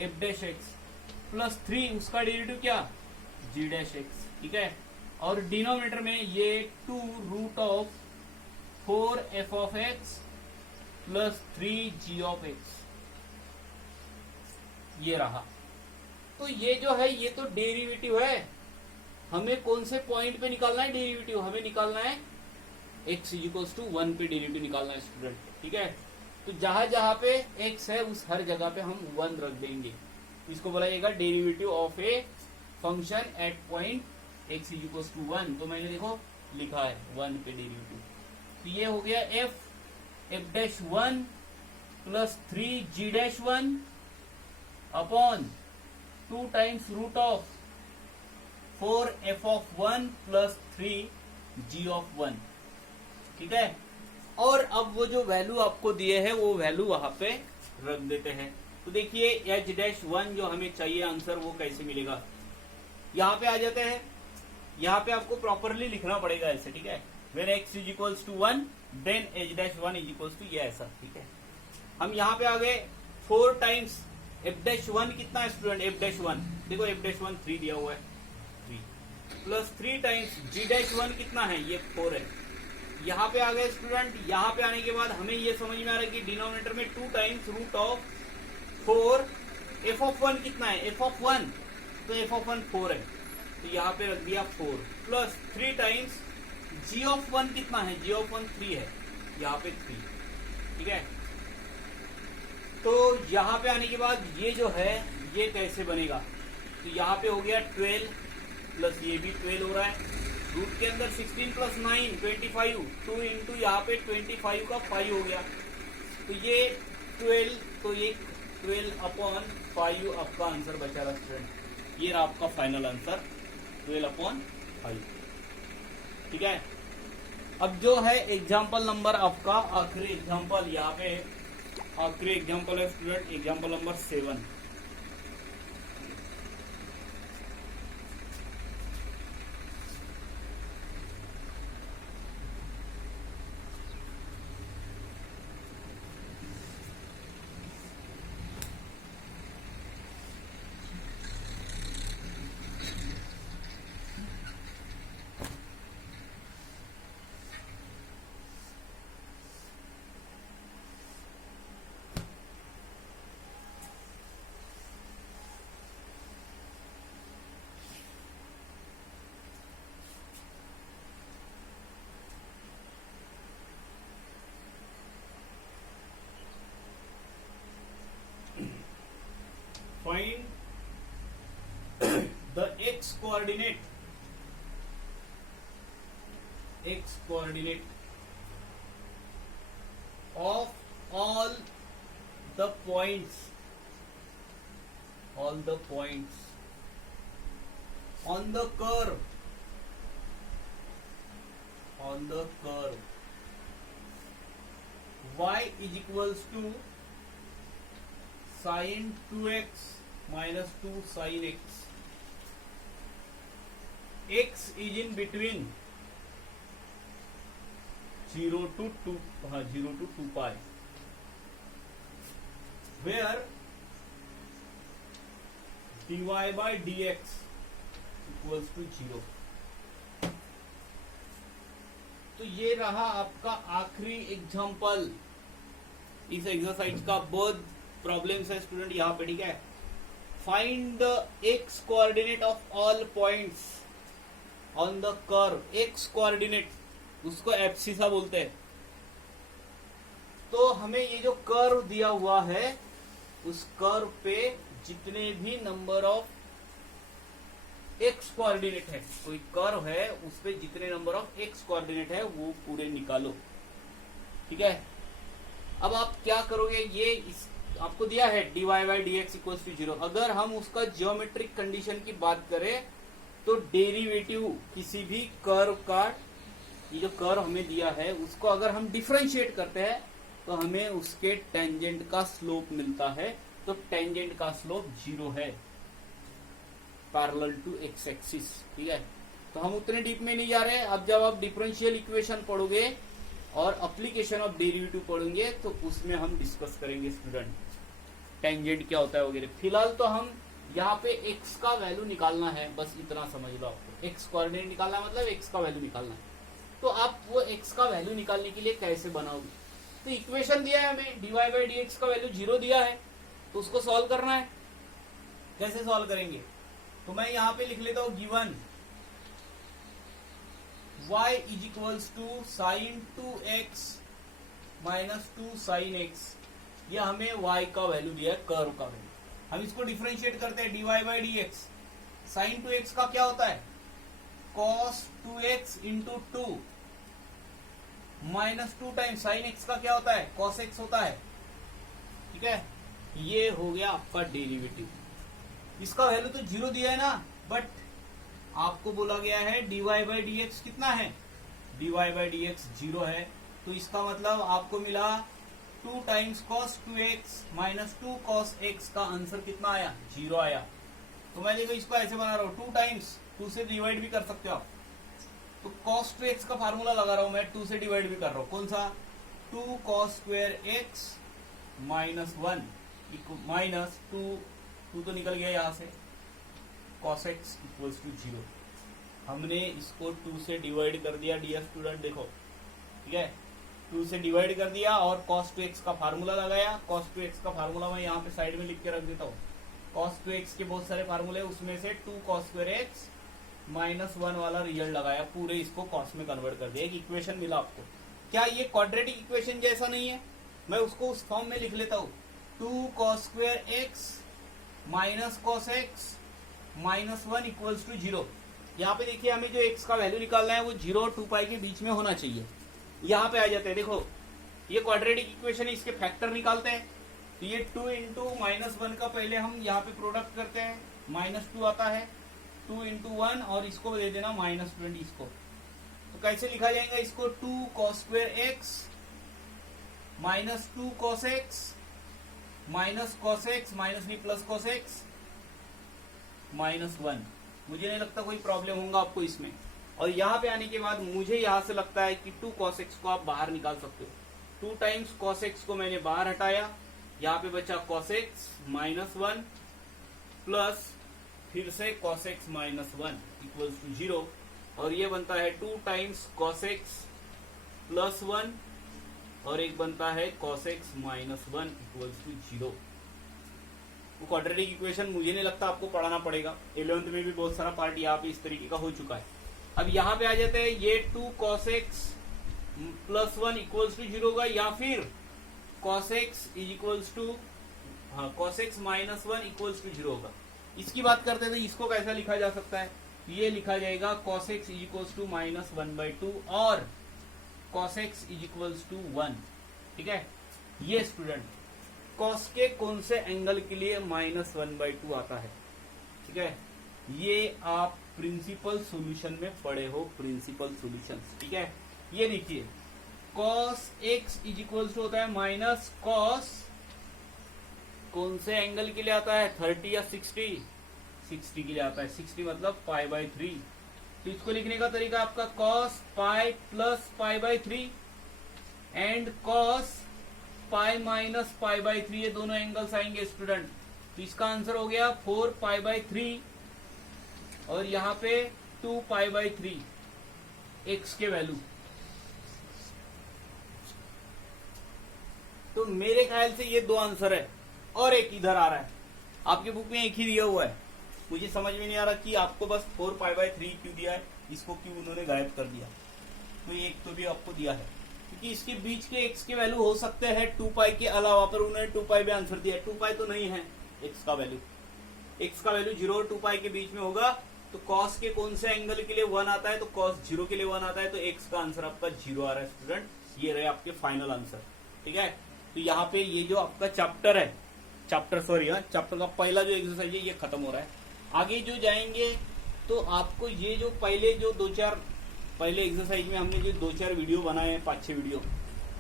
f डैश एक्स प्लस 3 उसका डेरिवेटिव क्या, g डैश एक्स। ठीक है, और डिनोमिनेटर में ये 2 root of 4f of x plus 3g of x ये रहा। तो ये जो है ये तो डेरिवेटिव है, हमें कौन से पॉइंट पे निकालना है डेरिवेटिव, हमें निकालना है x इज इक्वल्स टू 1 पे डेरिवेटिव निकालना है स्टूडेंट। ठीक है, तो जहां जहां पे x है उस हर जगह पे हम 1 रख देंगे, इसको बोला जाएगा derivative of a function at point x is equals to 1। तो मैंने देखो लिखा है 1 पे डेरिवेटिव, तो ये हो गया f dash 1 plus 3g dash 1 upon 2 times root of 4f of 1 plus 3g of 1। ठीक है, और अब वो जो वैल्यू आपको दिए है वो वैल्यू वहां पे रख देते हैं। तो देखिए एच डैश 1 जो हमें चाहिए आंसर वो कैसे मिलेगा, यहाँ पे आ जाते हैं। यहाँ पे आपको प्रॉपरली लिखना पड़ेगा ऐसे। ठीक है, when x is equals to 1 then h dash 1 is equals to ये ऐसा। ठीक है, हम यहाँ पे आ गए 4 टाइम्स f डैश 1 कितना है स्टूडेंट, f डैश 1 देखो f डैश 1 3 दिया हुआ है 3, प्लस 3 टाइम्स जी डैश 1 कितना है, ये 4 है। यहाँ पे आ गए स्टूडेंट, यहाँ पे आने के बाद हमें ये समझ में आ रहा है कि डिनोमिनेटर में 2 times root of 4, f of 1 कितना है, एफ ऑफ 1, तो एफ ऑफ 1 4 है, तो यहाँ पे रख दिया 4 प्लस 3 टाइम्स जी ऑफ 1 कितना है, जी ऑफ 1 3 है, यहाँ पे 3, ठीक है। तो यहाँ पे आने के बाद ये जो है ये कैसे बनेगा, तो यहाँ पे हो गया 12 प्लस ये भी 12 हो रहा है, रूट के अंदर 16 प्लस 9 25, 2 इंटू यहाँ पे 25 का 5 हो गया, तो ये 12, तो ये 12 अपॉन 5 आपका आंसर बचा रहा स्टूडेंट, ये रहा आपका फाइनल आंसर 12 अपॉन 5, ठीक है। अब जो है एग्जाम्पल नंबर आपका आखिरी एग्जाम्पल, यहाँ पे आखिरी एग्जाम्पल है student, example number 7। Find the x coordinate of all the points on the curve y is equals to sin 2x minus 2 sin x. X is in between 0 to 2 pi, where dy by dx equals to 0. तो ये रहा आपका आखिरी example इस exercise का। बहुत problems है student यहाँ पे, ठीक है। Find the x coordinate of all points on the curve. X coordinate उसको एब्सिसा बोलते हैं। तो हमें ये जो कर्व दिया हुआ है उस कर्व पे जितने भी नंबर ऑफ एक्स कोऑर्डिनेट है, कोई कर्व है उस पे जितने नंबर ऑफ एक्स कोऑर्डिनेट है वो पूरे निकालो, ठीक है। अब आप क्या करोगे, ये आपको दिया है dy by d x equal to 0। अगर हम उसका जियोमेट्रिक कंडीशन की बात करें तो डेरिवेटिव किसी भी कर्व का, ये जो कर्व हमें दिया है उसको अगर हम डिफरेंशिएट करते हैं तो हमें उसके टेंजेंट का स्लोप मिलता है। तो टेंजेंट का स्लोप 0 है पैरेलल टू एक्स एक्सिस, ठीक है। तो हम उतने डीप में नहीं जा रहे हैं। अब जब आप डिफरेंशियल इक्वेशन पढ़ोगे और एप्लीकेशन ऑफ डेरिवेटिव पढ़ेंगे तो उसमें हम डिस्कस करेंगे स्टूडेंट टेंजेंट क्या होता है वगैरह। फिलहाल तो हम यहाँ पे x का वैल्यू निकालना है, बस इतना समझ लो। आपको x कोऑर्डिनेट निकालना है मतलब x का वैल्यू निकालना है। तो आप वो x का वैल्यू निकालने के लिए कैसे बनाओगे, तो इक्वेशन दिया है हमें dy बाई डी एक्स का वैल्यू 0 दिया है, तो उसको सॉल्व करना है। कैसे सॉल्व करेंगे, तो मैं यहाँ पे लिख लेता हूँ given y is equals to sine 2x minus 2 sine x। ये हमें y का वैल्यू दिया है, कर्व का वैल्यू। हम इसको डिफरेंशिएट करते हैं dy by d x. Sine 2x का क्या होता है, cos 2x into 2 minus 2 time sine x का क्या होता है, cos x होता है, ठीक है। ये हो गया आपका डेरिवेटिव। इसका वैल्यू तो 0 दिया है ना, बट आपको बोला गया है dy बाई डी एक्स कितना है, dy बाई डी एक्स 0 है। तो इसका मतलब आपको मिला 2 times cos 2x minus 2 cos x का आंसर कितना आया, 0 आया। तो मैं देखो इसको ऐसे बना रहा हूँ, 2 टाइम्स 2 से डिवाइड भी कर सकते हो आप। तो cos 2x का फार्मूला लगा रहा हूँ मैं, 2 से डिवाइड भी कर रहा हूँ। कौन सा, 2 cos square x minus 1 minus 2 तो निकल गया यहाँ से, cos x इक्वल्स टू 0। हमने इसको 2 से डिवाइड कर दिया डियर स्टूडेंट, देखो ठीक है, 2 से डिवाइड कर दिया और cos 2x का फार्मूला लगाया। cos 2x का फार्मूला मैं यहाँ पे साइड में लिख के रख देता हूँ। cos 2x के बहुत सारे फार्मूले, उसमें से 2 cos square x -1 वाला रिजल्ट लगाया, पूरे इसको cos में कन्वर्ट कर दिया, एक इक्वेशन मिला आपको। क्या ये क्वाड्रेटिक इक्वेशन जैसा नहीं है? मैं उसको उस फॉर्म में लिख लेता हूँ, 2 cos square x minus cos x -1 equals to 0। यहाँ पे देखिए हमें जो x का वैल्यू निकालना है वो 0 और 2 पाई के बीच में होना चाहिए। यहाँ पे आ जाते हैं, देखो ये क्वाड्रेटिक इक्वेशन है, इसके फैक्टर निकालते हैं। तो ये 2 इंटू -1 का पहले हम यहाँ पे प्रोडक्ट करते हैं, -2 आता है, 2 इंटू 1 और इसको दे देना -20 इसको। तो कैसे लिखा जाएगा इसको, 2 cos square x -2 cos x minus cos x minus नहीं प्लस cos x -1। मुझे नहीं लगता कोई प्रॉब्लम होगा आपको इसमें। और यहाँ पे आने के बाद मुझे यहाँ से लगता है कि 2 cos x को आप बाहर निकाल सकते हो। 2 टाइम्स cos x को मैंने बाहर हटाया, यहाँ पे बचा cos x -1 प्लस फिर से cos x -1 इक्वल्स टू 0, और ये बनता है 2 टाइम्स cos x प्लस 1 और एक बनता है cos x -1 इक्वल्स टू 0। वो क्वाड्रेटिक इक्वेशन मुझे नहीं लगता आपको पढ़ाना पड़ेगा, 11th में भी बहुत सारा पार्ट यहाँ पे इस तरीके का हो चुका है। अब यहाँ पे आ जाते हैं, ये 2 cos x plus 1 equals to 0 होगा, या फिर cos x is equals to cos x -1 equals to 0 होगा। इसकी बात करते हैं तो इसको कैसा लिखा जा सकता है, ये लिखा जाएगा cos x is equals to -1/2 और cos x is equals to 1। ठीक है, ये स्टूडेंट cos के कौन से एंगल के लिए -1/2 आता है? ठीक है, ये आप प्रिंसिपल सॉल्यूशन में पढ़े हो, प्रिंसिपल सॉल्यूशंस। ठीक है, ये देखिए cos x is equals to होता है माइनस cos, कौन से एंगल के लिए आता है, 30 या 60? 60 के लिए आता है, 60 मतलब π/3। तो इसको लिखने का तरीका आपका cos pi plus π/3 and cos pi minus π/3, ये दोनों एंगल्स आएंगे स्टूडेंट। तो इसका आंसर हो गया 4 π/3 और यहाँ पे 2 π/3 x के वैल्यू। तो मेरे ख्याल से ये 2 आंसर है, और एक इधर आ रहा है, आपके बुक में एक ही दिया हुआ है। मुझे समझ में नहीं आ रहा कि आपको बस 4 π/3 क्यों दिया है, इसको क्यों उन्होंने गायब कर दिया। तो ये एक तो भी आपको दिया है, क्योंकि इसके बीच के x के वैल्यू हो सकते हैं 2 पाई के अलावा, पर उन्होंने 2 पाई भी आंसर दिया है। 2 पाई तो नहीं है x का वैल्यू, x का वैल्यू 0 और 2 पाई के बीच में होगा। तो cos के कौन से एंगल के लिए 1 आता है, तो cos 0 के लिए 1 आता है, तो x का आंसर आपका 0 आ रहा है स्टूडेंट। ये रहे आपके फाइनल आंसर। ठीक है, तो यहाँ पे ये जो आपका चैप्टर है, चैप्टर का पहला जो एक्सरसाइज है ये खत्म हो रहा है। आगे जो जाएंगे तो आपको ये जो पहले जो 2-4 पहले एक्सरसाइज में हमने जो 2-4 वीडियो बनाए हैं, 5-6 वीडियो,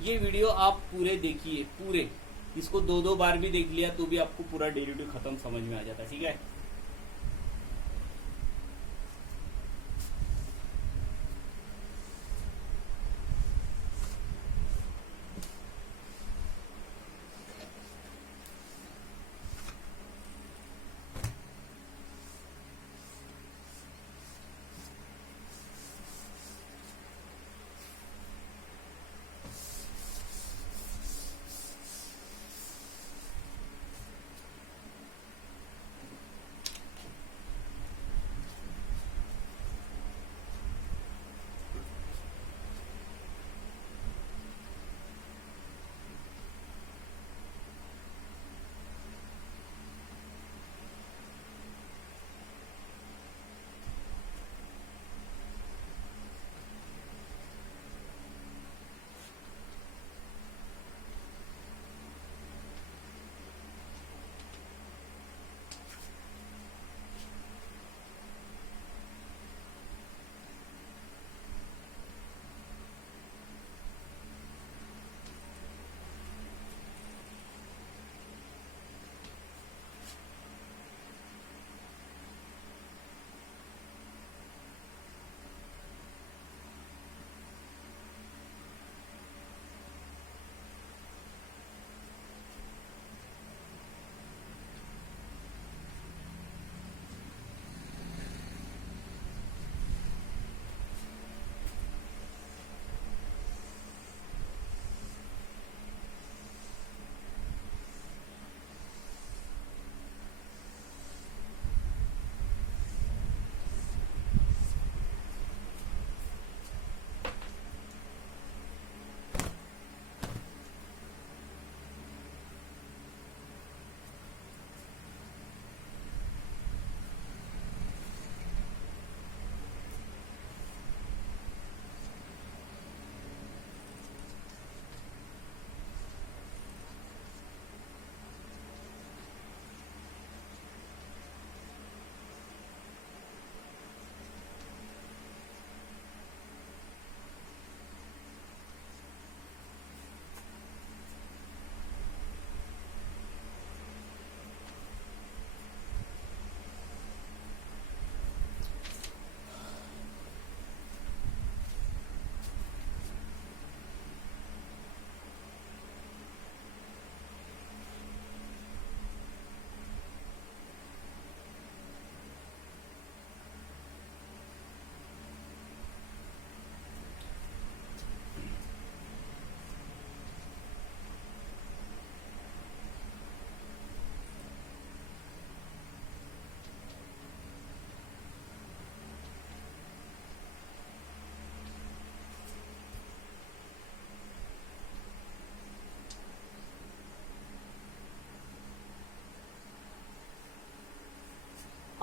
ये वीडियो आप पूरे देखिए, पूरे इसको 2-2 बार भी देख लिया तो भी आपको पूरा डेरिवेटिव खत्म समझ में आ जाता है। ठीक है,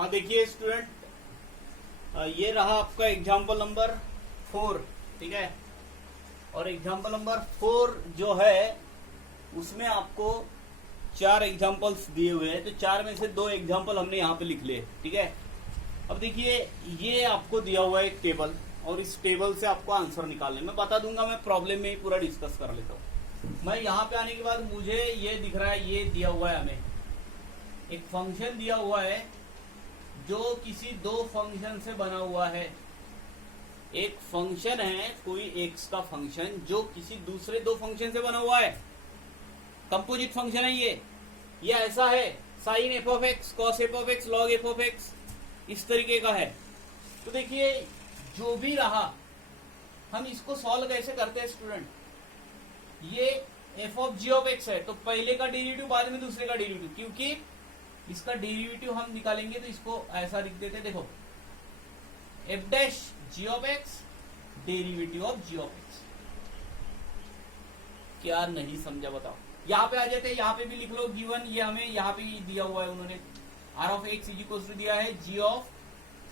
हाँ देखिए स्टूडेंट, ये रहा आपका एग्जाम्पल नंबर 4, ठीक है। और एग्जाम्पल नंबर 4 जो है उसमें आपको 4 एग्जाम्पल्स दिए हुए हैं, तो 4 में से 2 एग्जाम्पल हमने यहाँ पे लिख लिए, ठीक है। अब देखिए ये आपको दिया हुआ है एक टेबल, और इस टेबल से आपको आंसर निकालने मैं बता दूंगा, मैं प्रॉब्लम में ही पूरा डिस्कस कर लेता हूँ। मैं यहाँ पे आने के बाद मुझे ये दिख रहा है, ये दिया हुआ है हमें एक फंक्शन दिया हुआ है जो किसी 2 फंक्शन से बना हुआ है। एक फंक्शन है कोई एक्स का फंक्शन जो किसी दूसरे 2 फंक्शन से बना हुआ है, कंपोजिट फंक्शन है ये ऐसा है, sine f of x, cos f of x, log F of x, इस तरीके का है। तो देखिए जो भी रहा, हम इसको सॉल्व कैसे करते हैं स्टूडेंट, ये f of g of x है तो पहले का डेरिवेटिव बाद में दूसरे का डेरिवेटिव, क्योंकि इसका डेरिवेटिव हम निकालेंगे तो इसको ऐसा लिख देते, देखो f dash g of x derivative of g of x. क्या नहीं समझा बताओ, यहाँ पे आ जाते हैं, यहाँ पे भी लिख लो गिवन, ये हमें यहाँ पे दिया हुआ है उन्होंने, r of x is equal to दिया है g of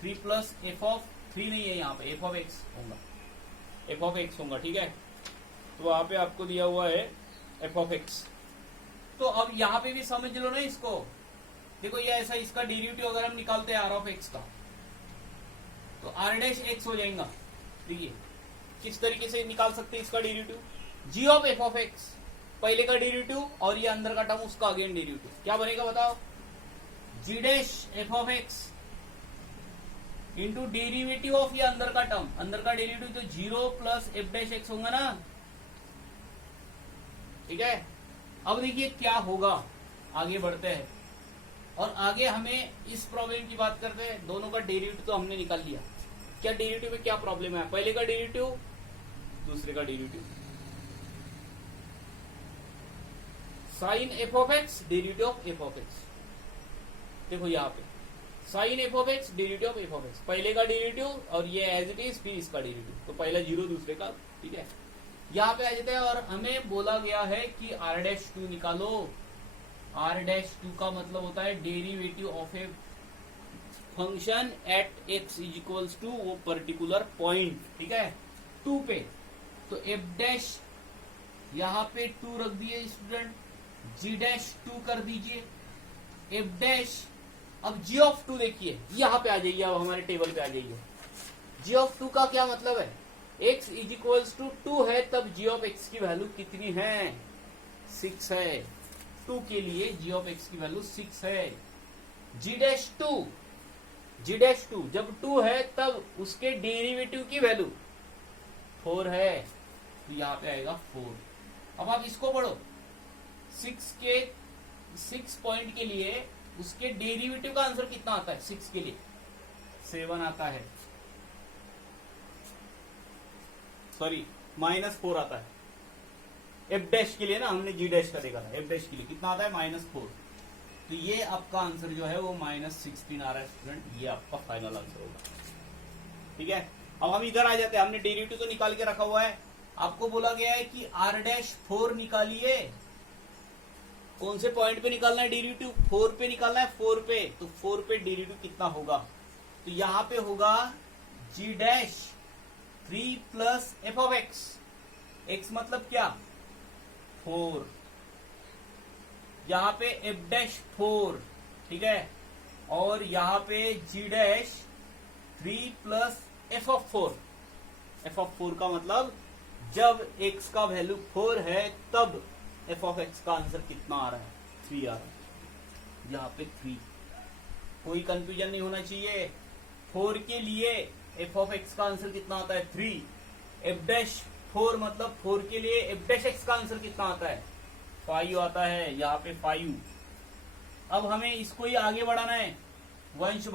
3 plus f of 3 नहीं है, यहाँ पे एफ ऑफ एक्स होगा, एफ ऑफ एक्स होगा, ठीक है। तो वहां पे आपको दिया हुआ है एफ ऑफ एक्स। तो अब यहाँ पे भी समझ लो ना इसको, देखो ये ऐसा, इसका डेरिवेटिव अगर हम निकालते हैं आर ऑफ एक्स का तो आर डैश एक्स हो जाएगा। देखिए किस तरीके से निकाल सकते हैं इसका derivative, g of F of x पहले का डेरिवेटिव और ये अंदर का टर्म उसका अगेन डेरिवेटिव, क्या बनेगा बताओ, g dash f of x into derivative of ये अंदर का टर्म, अंदर का डेरिवेटिव तो 0 प्लस एफ डैश एक्स होगा ना, ठीक है। अब देखिए क्या होगा, आगे बढ़ते हैं और आगे हमें इस प्रॉब्लम की बात करते हैं। दोनों का डेरिवेटिव तो हमने निकाल लिया, क्या डेरिवेटिव में क्या प्रॉब्लम है, पहले का डेरिवेटिव दूसरे का derivative, sine f of x derivative of F of x, देखो यहाँ पे sine f of x derivative of F of x, पहले का डेरिवेटिव और ये एज इट इज, फिर इसका डेरिवेटिव, तो पहला 0 दूसरे का, ठीक है। यहाँ पे आ जाते हैं और हमें बोला गया है कि आर डैश 2 निकालो, आर डैश 2 का मतलब होता है derivative of a function at x is equals to वो पर्टिकुलर पॉइंट, ठीक है, 2 पे। तो एफ डैश यहाँ पे 2 रख दिए स्टूडेंट, जी डैश 2 कर दीजिए, एफ डैश, अब जी ऑफ 2 देखिए यहाँ पे आ जाइए, अब हमारे टेबल पे आ जाइए। जी ऑफ 2 का क्या मतलब है, x इज इक्वल्स टू 2 है तब जी ऑफ एक्स की वैल्यू कितनी है, 6 है। 2 के लिए जी ऑफ एक्स की वैल्यू 6 है। जी डैश 2, जी डैश 2 जब 2 है तब उसके डेरिवेटिव की वैल्यू 4 है, तो यहाँ पे आएगा 4। अब आप इसको पढ़ो, 6 पॉइंट के लिए उसके डेरिवेटिव का आंसर कितना आता है, 6 के लिए 7 आता है, सॉरी -4 आता है। एफ डैश के लिए ना हमने जी डैश का देखा था, एफ डैश के लिए कितना आता है -4, तो ये आपका आंसर जो है वो -16 आ रहा है स्टूडेंट, ये आपका फाइनल आंसर होगा, ठीक है। अब हम इधर आ जाते हैं, हमने डेरिवेटिव तो निकाल के रखा हुआ है, आपको बोला गया है कि आर डैश 4 निकालिए, कौन से पॉइंट पे निकालना है डेरिवेटिव, 4 पे निकालना है, 4 पे, तो 4 पे डेरिवेटिव कितना होगा, तो यहाँ पे होगा g dash 3 plus f of x, x मतलब क्या 4, यहाँ पे एफ डैश 4, ठीक है, और यहाँ पे g dash 3 plus f of 4, f of 4 का मतलब जब एक्स का वैल्यू 4 है तब एफ ऑफ एक्स का आंसर कितना आ रहा है, 3 आ रहा है, यहाँ पे 3, कोई कंफ्यूजन नहीं होना चाहिए। 4 के लिए एफ ऑफ एक्स का आंसर कितना आता है 3, एफ डैश 4 मतलब 4 के लिए एफ डैश एक्स का आंसर कितना आता है 5 आता है, यहाँ पे 5। अब हमें इसको ही आगे बढ़ाना है, वंश